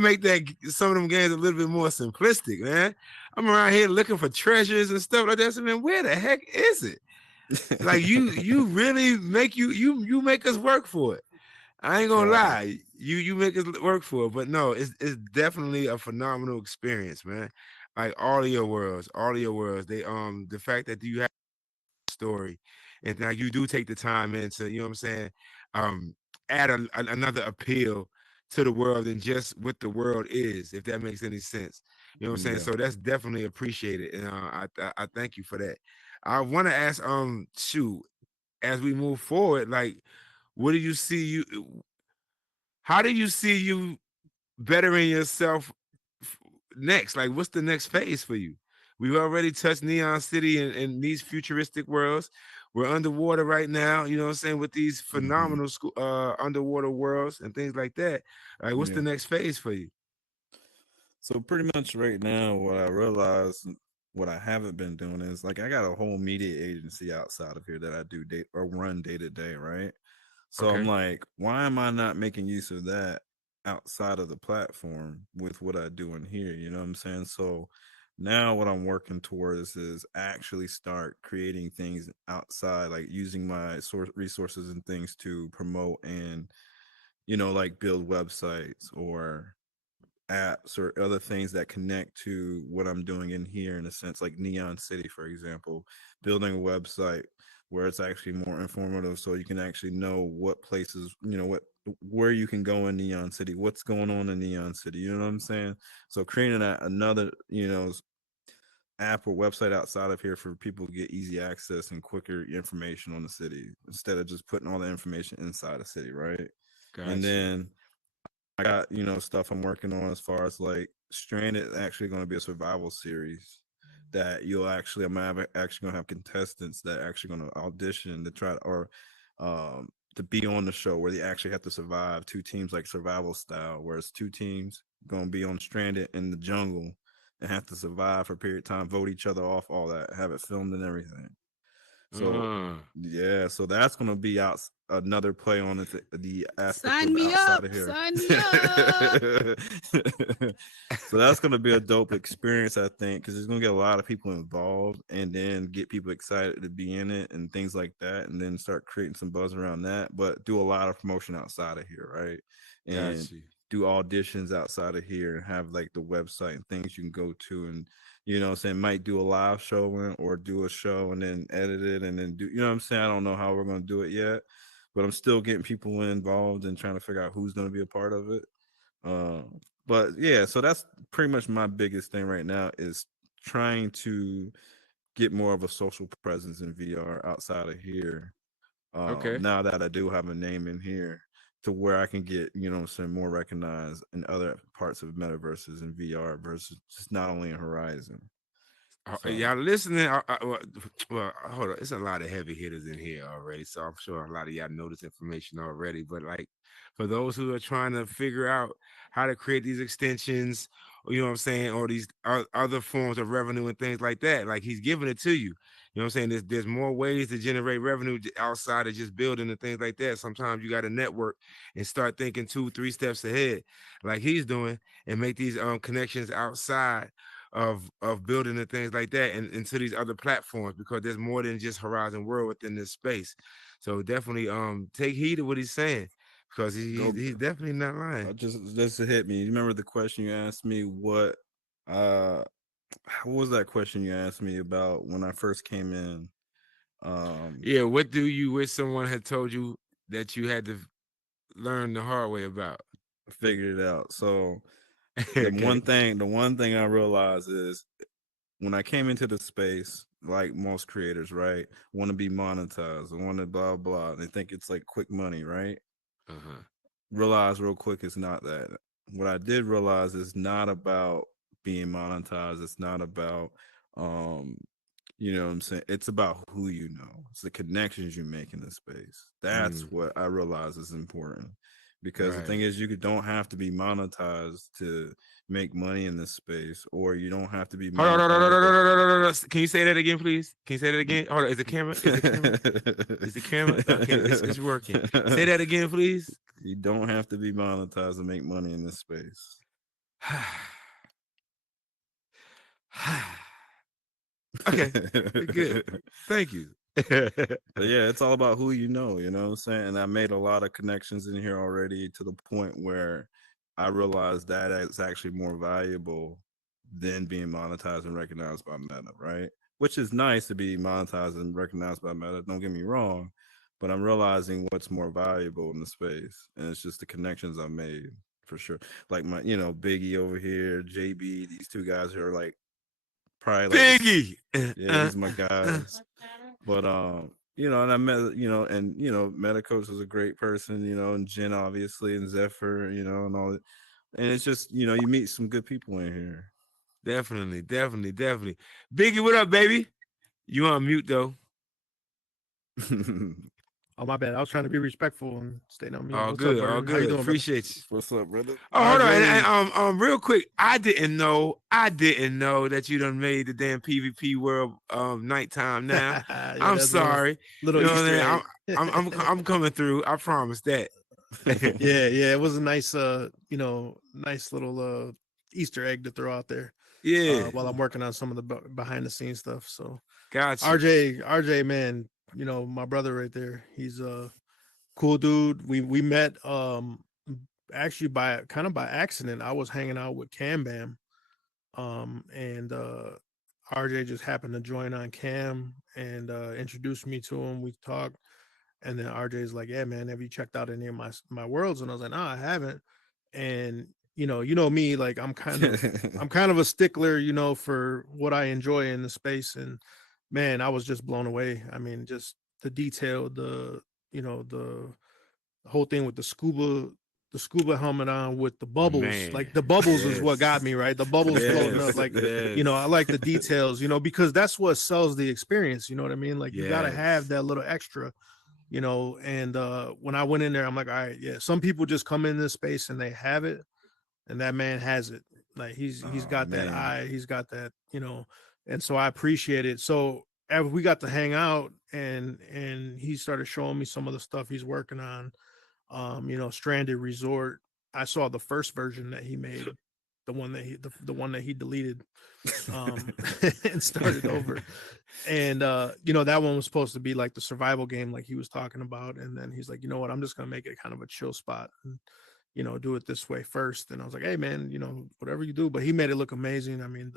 make that some of them games a little bit more simplistic, man. I'm around here looking for treasures and stuff like that. So, man, where the heck is it? Like you really make you make us work for it. I ain't gonna lie. you make us work for it, but no, it's definitely a phenomenal experience, man. Like all of your worlds, they the fact that you have a story, and now you do take the time into, you know what I'm saying, um, add another appeal to the world than just what the world is, if that makes any sense. You know what I'm saying? Yeah. So that's definitely appreciated, and I thank you for that. I want to ask, shoot, as we move forward, like, what do you see you? How do you see you bettering yourself next? Like, what's the next phase for you? We've already touched Neon City and these futuristic worlds. We're underwater right now, you know what I'm saying, with these Mhm. phenomenal underwater worlds and things like that. Like, what's Yeah. the next phase for you? So pretty much right now, what I realized, what I haven't been doing is like I got a whole media agency outside of here that I do date or run day to day, right? So I'm Okay. like, why am I not making use of that outside of the platform with what I do in here? You know what I'm saying? So now what I'm working towards is actually start creating things outside, like using my source resources and things to promote and, like build websites or apps or other things that connect to what I'm doing in here in a sense, like Neon City, for example, building a website where it's actually more informative so you can actually know what places, where you can go in Neon City, what's going on in Neon City, you know what I'm saying? So creating another, app or website outside of here for people to get easy access and quicker information on the city instead of just putting all the information inside a city, right? And Got you. then I got, stuff I'm working on as far as like Stranded actually going to be a survival series that actually going to have contestants that actually going to audition to try to, or to be on the show where they actually have to survive two teams like survival style, whereas two teams going to be on Stranded in the jungle and have to survive for a period of time, vote each other off, all that, have it filmed and everything. So Uh, yeah, so that's gonna be out another play on the aspect Sign of me outside up. of here. Sign me up. So that's gonna be a dope experience, I think, because it's gonna get a lot of people involved, and then get people excited to be in it and things like that, and then start creating some buzz around that. But do a lot of promotion outside of here, right? And got you. do auditions outside of here and have like the website and things you can go to and what I'm saying, might do a live showing or do a show and then edit it and then do, what I'm saying? I don't know how we're going to do it yet, but I'm still getting people involved and trying to figure out who's going to be a part of it. Uh, but yeah, so that's pretty much my biggest thing right now is trying to get more of a social presence in VR outside of here. Okay. Now that I do have a name in here to where I can get, what I'm saying, more recognized in other parts of metaverses and VR versus just not only in Horizon. So Y'all listening? Well, hold on. It's a lot of heavy hitters in here already, so I'm sure a lot of y'all know this information already. But like, for those who are trying to figure out how to create these extensions, or, you know what I'm saying, or these other forms of revenue and things like that, like he's giving it to you. You know what I'm saying? There's more ways to generate revenue outside of just building and things like that. Sometimes you got to network and start thinking 2-3 steps ahead, like he's doing, and make these connections outside of building and things like that and into these other platforms, because there's more than just Horizon World within this space. So definitely take heed of what he's saying, because go he's definitely not lying. just to hit me. You remember the question you asked me? Uh what was that question you asked me about when I first came in? Yeah, what do you wish someone had told you that you had to learn the hard way about? Figured it out. So Okay. the one thing I realized is when I came into the space, like most creators, right, want to be monetized, want to blah blah. They think it's like quick money, right? Uh-huh. Realize real quick it's not that. What I did realize is not about being monetized. It's not about what I'm saying? It's about who you know. It's the connections you make in the space. That's Mm, what I realize is important. Because the thing right. is, don't have to be monetized to make money in this space, or you don't have to be Hold on, hold on, hold on, monetized. hold on, hold on, hold on. Can you say that again, please? Can you say that again? Hold on. Is the camera? Is the camera? Is the camera? Okay, it's working. Say that again, please. You don't have to be monetized to make money in this space. Okay, good. Thank you. But yeah, it's all about who you know what I'm saying? And I made a lot of connections in here already to the point where I realized that it's actually more valuable than being monetized and recognized by Meta, right? Which is nice to be monetized and recognized by Meta, don't get me wrong, but I'm realizing what's more valuable in the space. And it's just the connections I made for sure. Like my, Biggie over here, JB, these two guys who are like probably like Biggie. yeah, these are my guys. But and I met, Meta Coach was a great person, and Jen obviously and Zephyr, and all that. And it's just, you meet some good people in here. Definitely. Biggie, what up, baby? You on mute though. Oh, my bad. I was trying to be respectful and stay on mute. All What's good, up, all Bird? How you good. doing, Appreciate you. What's up, brother? Oh, hold on. RJ. And real quick, I didn't know that you done made the damn PvP world nighttime now. Yeah, I'm that's sorry. Little You know what Easter I'm saying? egg. I'm coming through. I promise that. yeah. It was a nice, nice little Easter egg to throw out there. Yeah. While I'm working on some of the behind the scenes stuff. So, Gotcha. RJ, man, my brother right there. He's a cool dude. We met actually by accident. I was hanging out with Cam Bam, and RJ just happened to join on Cam and introduced me to him. We talked, and then RJ's like, "Yeah, man, have you checked out any of my worlds?" And I was like, "No, I haven't." And you know me, like I'm kind of a stickler, for what I enjoy in the space. And man, I was just blown away. I mean, just the detail, the whole thing with the scuba helmet on with the bubbles. Man. Like the bubbles is what Yes. got me, right? The bubbles floating up, like I like the details, because that's what sells the experience. You know what I mean? Like you gotta have Yes. that little extra, and when I went in there, I'm like, all right, yeah. Some people just come in this space and they have it, and that man has it. Like he's got that eye, he's got that, and so I appreciate it. So after we got to hang out and he started showing me some of the stuff he's working on, Stranded Resort. I saw the first version that he made, the one that he deleted and started over. And that one was supposed to be like the survival game like he was talking about, and then he's like, you know what, I'm just gonna make it kind of a chill spot and do it this way first. And I was like, hey man, whatever you do. But he made it look amazing. I mean,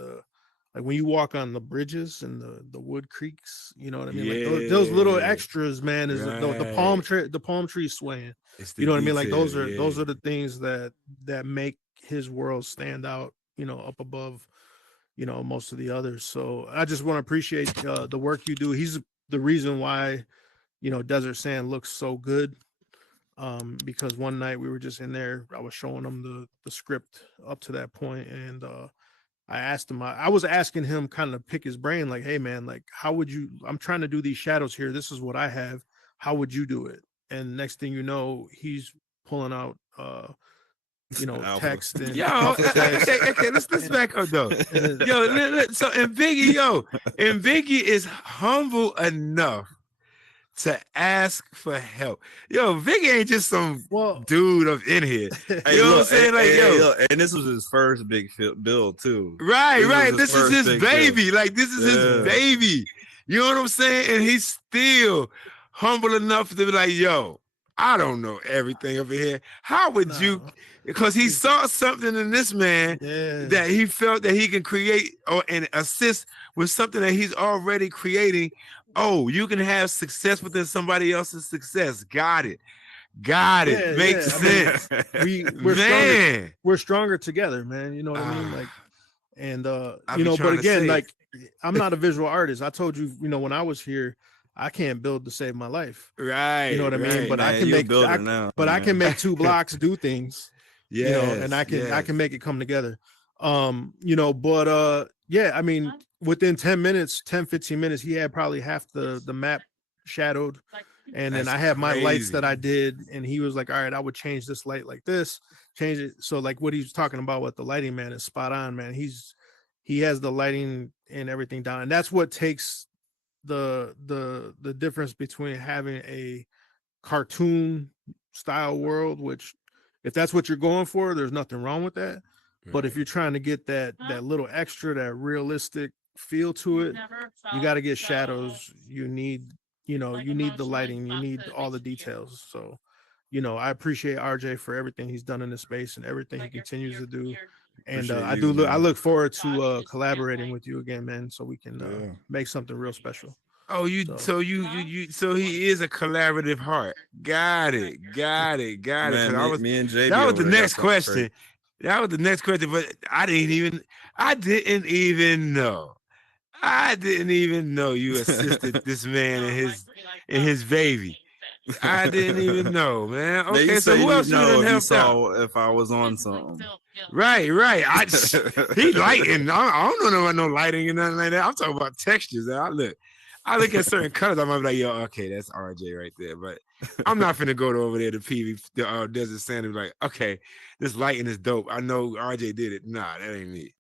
like when you walk on the bridges and the wood creeks, you know what I mean? Like those little extras, man, is the palm tree swaying. You know what I mean? Like those are the things that make his world stand out, up above, most of the others. So I just want to appreciate the work you do. He's the reason why, Desert Sand looks so good. Because one night we were just in there, I was showing him the script up to that point, and I asked him, I was asking him kind of pick his brain, like, hey man, like how would you, I'm trying to do these shadows here, this is what I have, how would you do it? And next thing you know, he's pulling out text and okay, let's back up though. So and Biggie is humble enough to ask for help. Biggie ain't just some dude up in here. You know what I'm saying? Like, and this was his first big build too. Right. This is his baby. Build. Like, this is his baby. You know what I'm saying? And he's still humble enough to be like, yo, I don't know everything over here. How would you? Because he saw something in this man that he felt that he can create and assist with something that he's already creating. Oh, you can have success within somebody else's success. Got it. Makes sense. I mean, we're stronger together, man. You know what I mean? Like, and but again, like, I'm not a visual artist. I told you, when I was here, I can't build to save my life. Right. You know what I mean? But man, I can make I can make 2 blocks do things. And I can make it come together. But I mean, within 10-15 minutes, he had probably half the map shadowed. And then I had my lights that I did, and he was like, all right, I would change this light like this, change it. So like what he's talking about with the lighting, man, is spot on, man. He has the lighting and everything down. And that's what takes the difference between having a cartoon style world, which if that's what you're going for, there's nothing wrong with that. But if you're trying to get that little extra, that realistic feel to it, you got to get shadows. You need you know, you need the lighting, you need all the details. So, you know, I appreciate RJ for everything he's done in this space and everything he continues to do. And Appreciate I you, do look, I man. look forward to collaborating with you again, man, so we can Yeah. make something real special. Oh, so he is a collaborative heart. Got it. Man, Because me and JB that was over the there got next something question. crazy. That was the next question, but I didn't even know. I didn't even know you assisted this man in his baby. I didn't even know, man. Now, you Okay, so say who you else you know done if you helped out? saw if I was on something. Right. He lighting. I don't know about no lighting and nothing like that. I'm talking about textures. I look at certain colors. I might be like, yo, okay, that's RJ right there. But I'm not finna go over there to PV, the Desert Sand, and be like, okay, this lighting is dope. I know RJ did it. Nah, that ain't me.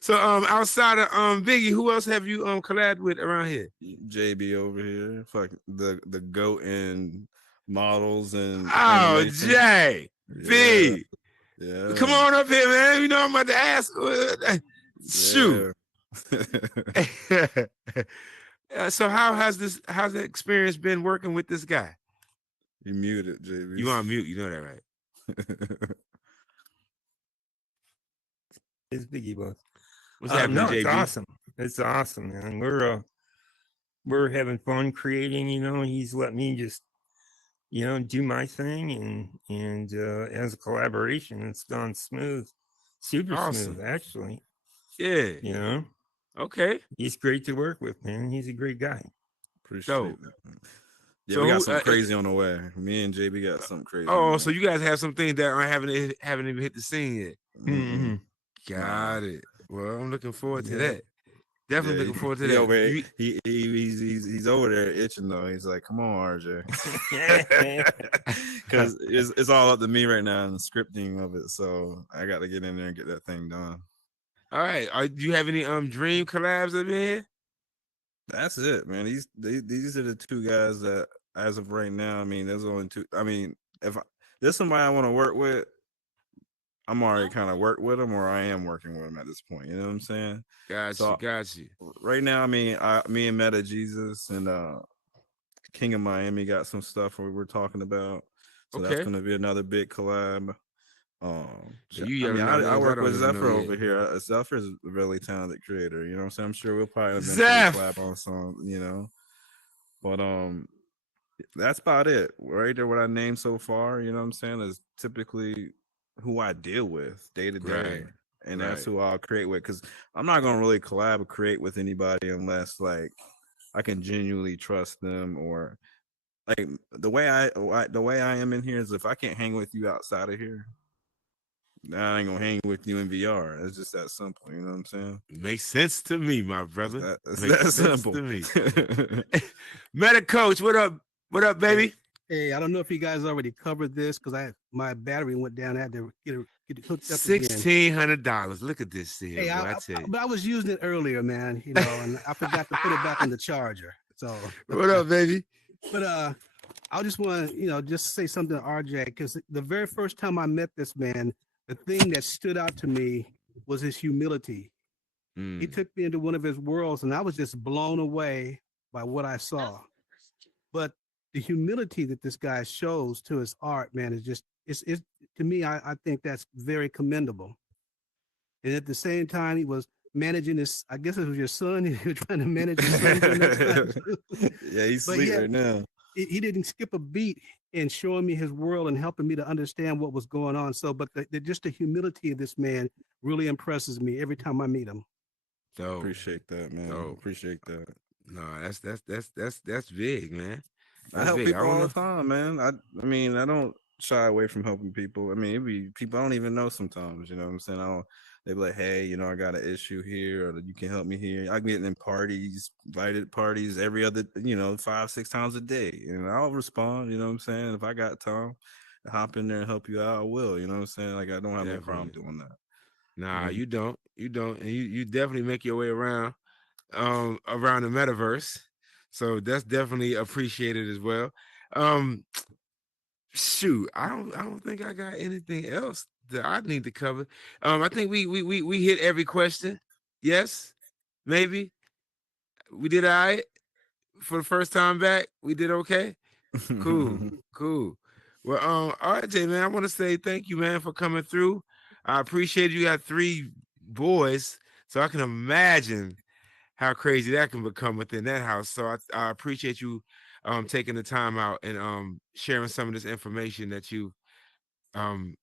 So outside of Biggie, who else have you collabed with around here? JB over here, fuck the goat in models and Oh, animation. Jay, B, Yeah. come on up here, man. You know I'm about to ask. Shoot. So how's the experience been working with this guy? You muted, JB. You on mute, you know that, right? It's Biggie Boy. What's happening, no, JB? it's awesome. It's awesome, man. We're having fun creating. You know, he's let me just, you know, do my thing, and as a collaboration, it's gone smooth, super Awesome. smooth, actually. Yeah. You know, Okay. he's great to work with, man. He's a great guy. Appreciate Dope. that. Man. Yeah, So we got who- something crazy on the way. Me and JB got something crazy. Oh, on the so way. you guys have some things that haven't even hit the scene yet. Mm-mm. Got it. Well, I'm looking forward to Yeah. that. Definitely Yeah, looking forward to he that. over here, You- he's over there itching though. He's like, "Come on, RJ," because it's all up to me right now and the scripting of it. So I got to get in there and get that thing done. all right. Do you have any dream collabs up in here? That's it, man. These are the two guys that, as of right now, I mean, there's only two. I mean, there's somebody I want to work with, I'm already kind of worked with them, or I am working with them at this point. You know what I'm saying? Got you. Right now, I mean, me and Meta Jesus and King of Miami got some stuff we were talking about. So Okay. that's going to be another big collab. So you yelling out I names I work don't with even know Zephyr yet. over here. Zephyr is a really talented creator. You know what I'm saying? I'm sure we'll probably eventually Zeph! collab on some. You know, but that's about it right there. What I named so far, you know what I'm saying, is typically who I deal with day to day. Right. And that's Right. who I'll create with, because I'm not gonna really collab or create with anybody unless like I can genuinely trust them, or like the way I am in here is, if I can't hang with you outside of here, I ain't gonna hang with you in VR. It's just that simple. You know what I'm saying? Makes sense to me, my brother. It's Makes that sense simple. to me. Meta Coach, what up? What up, baby? Hey, I don't know if you guys already covered this because my battery went down. I had to get it hooked up again. $1,600. Look at this here, Hey, boy, I tell you. but I was using it earlier, man. You know, and I forgot to put it back on the charger. So What up, baby? But I just want to, just say something to RJ, because the very first time I met this man, the thing that stood out to me was his humility. He Mm. took me into one of his worlds, and I was just blown away by what I saw. But the humility that this guy shows to his art, man, is just it's to me, I think that's very commendable. And at the same time, he was managing his, I guess it was your son. He was trying to manage his son during that time too. Yeah, he's But sweet yeah, right now. he didn't skip a beat in showing me his world and helping me to understand what was going on. So, but just the humility of this man really impresses me every time I meet him. Dope. Appreciate that, man. Dope. Appreciate that. No, that's big, man. I That's help big. people don't all know- the time, man. I mean, I don't shy away from helping people. I mean, it be people I don't even know sometimes. You know what I'm saying? They be like, hey, I got an issue here, or you can help me here. I get in parties, invited parties every other, 5-6 times a day, and I'll respond. You know what I'm saying? If I got time to hop in there and help you out, I will. You know what I'm saying? Like, I don't have no problem Definitely. doing that. Nah, Mhm. you don't, and you definitely make your way around the metaverse. So that's definitely appreciated as well. Shoot, I don't think I got anything else that I need to cover. I think we hit every question. Yes, maybe we did all right. for the first time back? We did okay. Cool, cool. Well, RJ, man, I want to say thank you, man, for coming through. I appreciate you got 3 boys, so I can imagine how crazy that can become within that house. So I appreciate you taking the time out and sharing some of this information that you um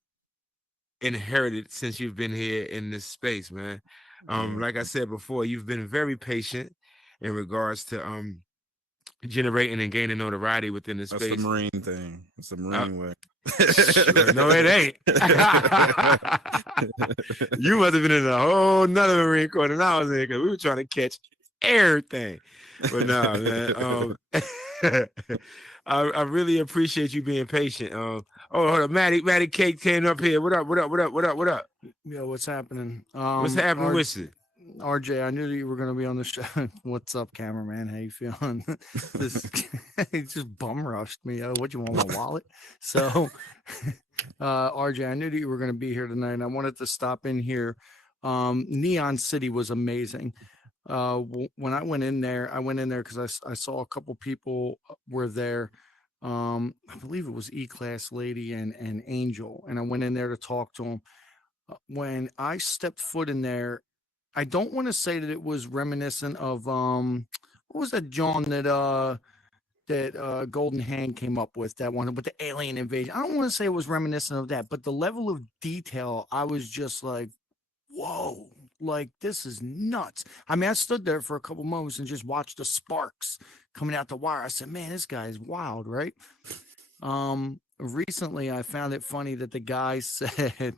inherited since you've been here in this space, man. Like I said before, you've been very patient in regards to generating and gaining notoriety within this That's space. the Marine thing. It's the Marine way. No, it ain't. You must have been in a whole nother Marine Corps than I was in, because we were trying to catch everything. But nah, man. I really appreciate you being patient. Oh, hold up, Maddie Kate came up here. What up? Yo, what's happening? What's happening with you? RJ, I knew that you were going to be on the show. What's up, cameraman? How you feeling? This he just bum rushed me. What you want, my wallet? So, RJ, I knew that you were going to be here tonight, and I wanted to stop in here. Neon City was amazing. When I went in there because I saw a couple people were there. I believe it was E-Class Lady and Angel, and I went in there to talk to them. When I stepped foot in there, I don't want to say that it was reminiscent of what was that John that Golden Hand came up with, that one with the alien invasion. I don't want to say it was reminiscent of that, but the level of detail, I was just like, whoa, like this is nuts. I mean, I stood there for a couple moments and just watched the sparks coming out the wire. I said, man, this guy is wild, right? Recently I found it funny that the guy said,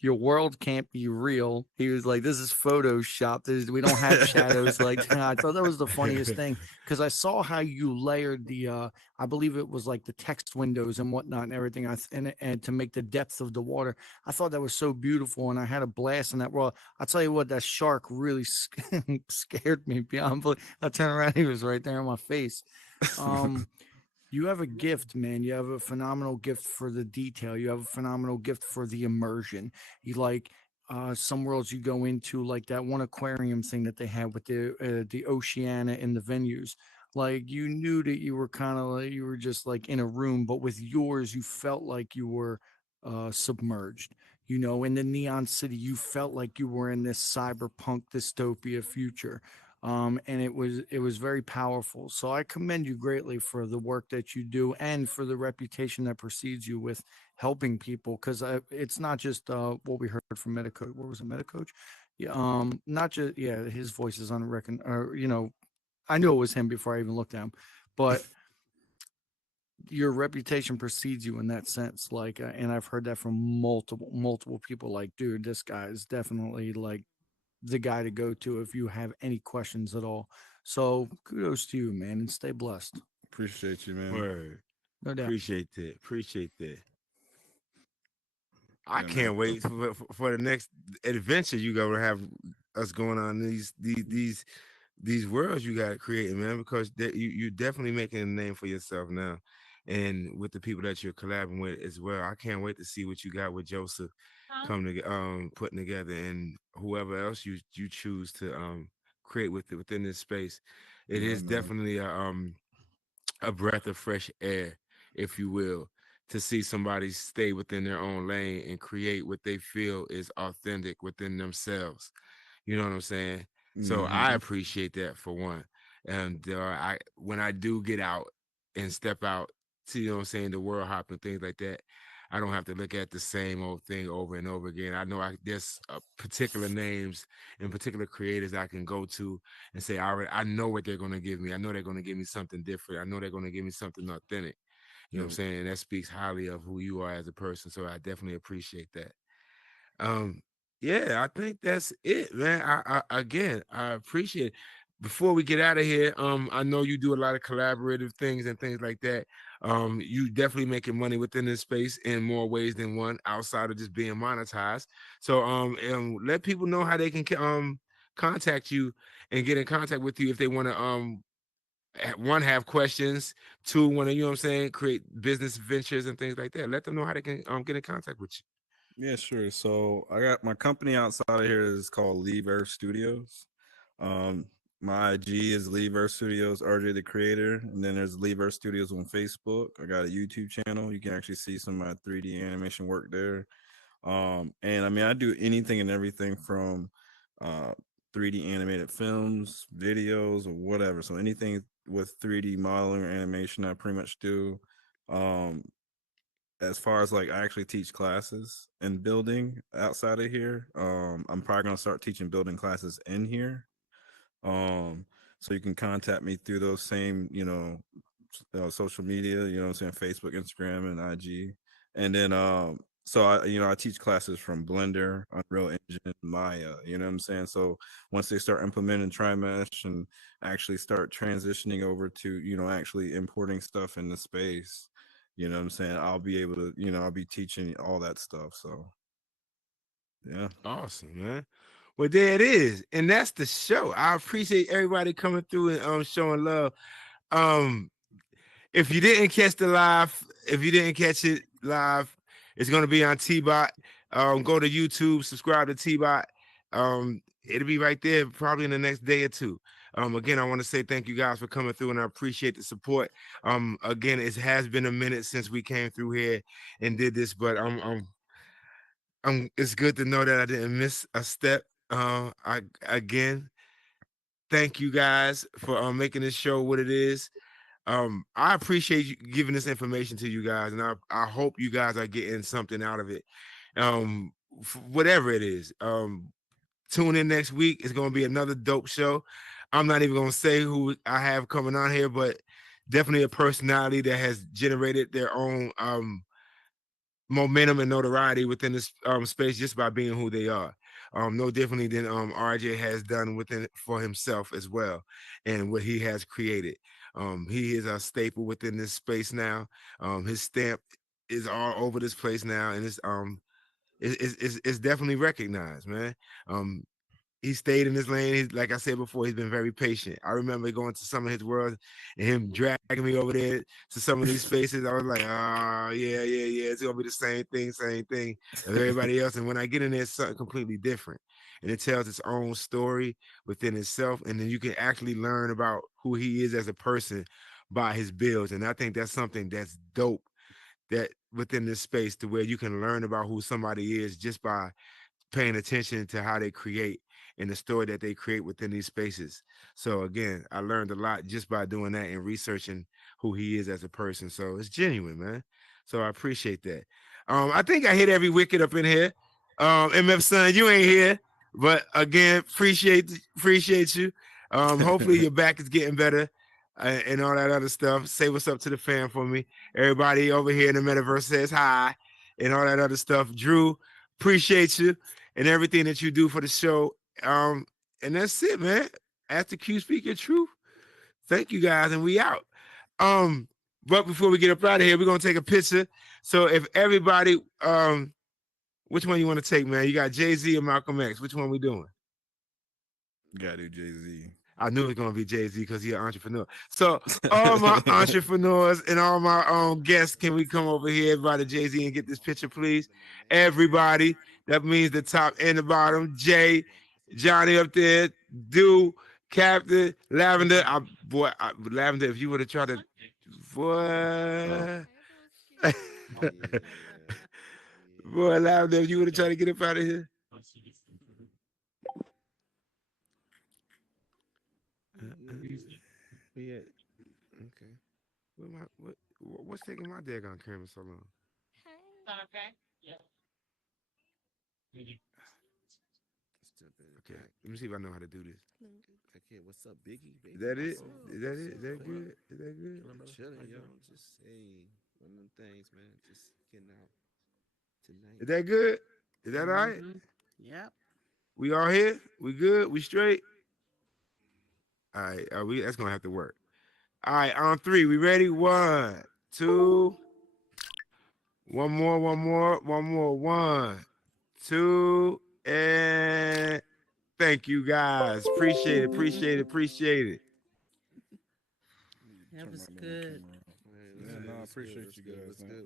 your world can't be real. He was like, this is Photoshop. We don't have shadows like that. I thought that was the funniest thing, because I saw how you layered the, I believe it was like the text windows and whatnot and everything, and to make the depth of the water. I thought that was so beautiful, and I had a blast in that world. I'll tell you what, that shark really scared me beyond belief. I turned around, he was right there in my face. You have a gift, man. You have a phenomenal gift for the detail. You have a phenomenal gift for the immersion. You like some worlds you go into, like that one aquarium thing that they had with the Oceana in the venues. Like you knew that you were kind of like, you were just like in a room, but with yours, you felt like you were submerged. You know, in the Neon City, you felt like you were in this cyberpunk dystopia future. And it was very powerful. So I commend you greatly for the work that you do and for the reputation that precedes you with helping people. Because it's not just what we heard from Medicoach. What was it, Medicoach? Yeah, not just his voice is unrecon. Or I knew it was him before I even looked at him, but your reputation precedes you in that sense. Like, and I've heard that from multiple people. Like, dude, this guy is definitely like the guy to go to if you have any questions at all. So kudos to you, man, and stay blessed. Appreciate you, man. Word. No doubt. Appreciate that. I can't wait for the next adventure you gonna have us going on these worlds you got creating, man, because you're definitely making a name for yourself now, and with the people that you're collabing with as well. I can't wait to see what you got with Joseph putting together, and whoever else you choose to create within this space. It is definitely a breath of fresh air, if you will, to see somebody stay within their own lane and create what they feel is authentic within themselves. You know what I'm saying? So I appreciate that for one. And when I do get out and step out to, you know what I'm saying, the world hop and things like that, I don't have to look at the same old thing over and over again. I know there's particular names and particular creators I can go to and say, I know what they're going to give me. I know they're going to give me something different. I know they're going to give me something authentic. You know what I'm saying? And that speaks highly of who you are as a person. So I definitely appreciate that. Yeah, I think that's it, man. I appreciate it. Before we get out of here, I know you do a lot of collaborative things and things like that. You definitely making money within this space in more ways than one, outside of just being monetized. So let people know how they can contact you and get in contact with you if they want to one, have questions, two, want to, you know what I'm saying, create business ventures and things like that. Let them know how they can get in contact with you. Yeah, sure. So I got my company outside of here is called Leave Earth Studios. My IG is Leverse Studios, RJ the Creator, and then there's Leverse Studios on Facebook. I got a YouTube channel. You can actually see some of my 3D animation work there. And I mean, I do anything and everything from 3D animated films, videos, or whatever. So anything with 3D modeling or animation, I pretty much do. As far as like, I actually teach classes in building outside of here. I'm probably gonna start teaching building classes in here. So you can contact me through those same, social media, you know what I'm saying, Facebook, Instagram, and IG. And then so I teach classes from Blender, Unreal Engine, Maya, you know what I'm saying? So once they start implementing TriMesh and actually start transitioning over to, actually importing stuff into space, you know what I'm saying, I'll be able to, I'll be teaching all that stuff. So yeah. Awesome, man. Well, there it is. And that's the show. I appreciate everybody coming through and showing love. If you didn't catch it live, it's gonna be on T-Bot. Go to YouTube, subscribe to T-Bot. It'll be right there probably in the next day or two. Again, I want to say thank you guys for coming through, and I appreciate the support. Again, it has been a minute since we came through here and did this, but it's good to know that I didn't miss a step. Again, thank you guys for making this show what it is. I appreciate you giving this information to you guys, and I hope you guys are getting something out of it. Whatever it is. Tune in next week. It's going to be another dope show. I'm not even going to say who I have coming on here, but definitely a personality that has generated their own momentum and notoriety within this space just by being who they are. No differently than RJ has done within for himself as well, and what he has created. He is a staple within this space now. His stamp is all over this place now, and it's definitely recognized, man. He stayed in his lane. Like I said before, he's been very patient. I remember going to some of his worlds and him dragging me over there to some of these spaces. I was like, oh, yeah. It's going to be the same thing as everybody else. And when I get in there, it's something completely different. And it tells its own story within itself. And then you can actually learn about who he is as a person by his builds. And I think that's something that's dope, that within this space, to where you can learn about who somebody is just by paying attention to how they create and the story that they create within these spaces. So again, I learned a lot just by doing that and researching who he is as a person. So it's genuine, man. So I appreciate that. I think I hit every wicket up in here. MF Son, you ain't here, but again, appreciate you. Hopefully your back is getting better and all that other stuff. Say what's up to the fam for me. Everybody over here in the metaverse says hi and all that other stuff. Drew, appreciate you and everything that you do for the show. And that's it, man. After Q, speak your truth. Thank you guys, and we out. But before we get up out of here, we're gonna take a picture. So if everybody, which one you want to take, man? You got Jay-Z or Malcolm X? Which one we doing? Gotta do Jay-Z. I knew it was gonna be Jay-Z because he's an entrepreneur. So all my entrepreneurs and all my guests, can we come over here by the Jay-Z and get this picture, please? Everybody. That means the top and the bottom. Jay, Johnny up there, Do, Captain, Lavender. Lavender, if you would have tried to, boy, boy, Lavender, if you would have tried to get up out of here. Yeah. Okay. What's taking my daggone camera so long? Okay. Yeah. Okay, let me see if I know how to do this. Okay, what's up, Biggie? Baby? Is that it? What's up? Is that it? Is What's that up, good? man? Is that good? Chilling, yo. Just one of them things, man. Just getting out tonight. Is that good? Is that all right? Yep. We all here? We good? We straight? All right, that's gonna have to work. All right, on 3, we ready? 1, 2. One more. 1, 2, and thank you guys. Appreciate it. That was good. Yeah, no, I appreciate you guys.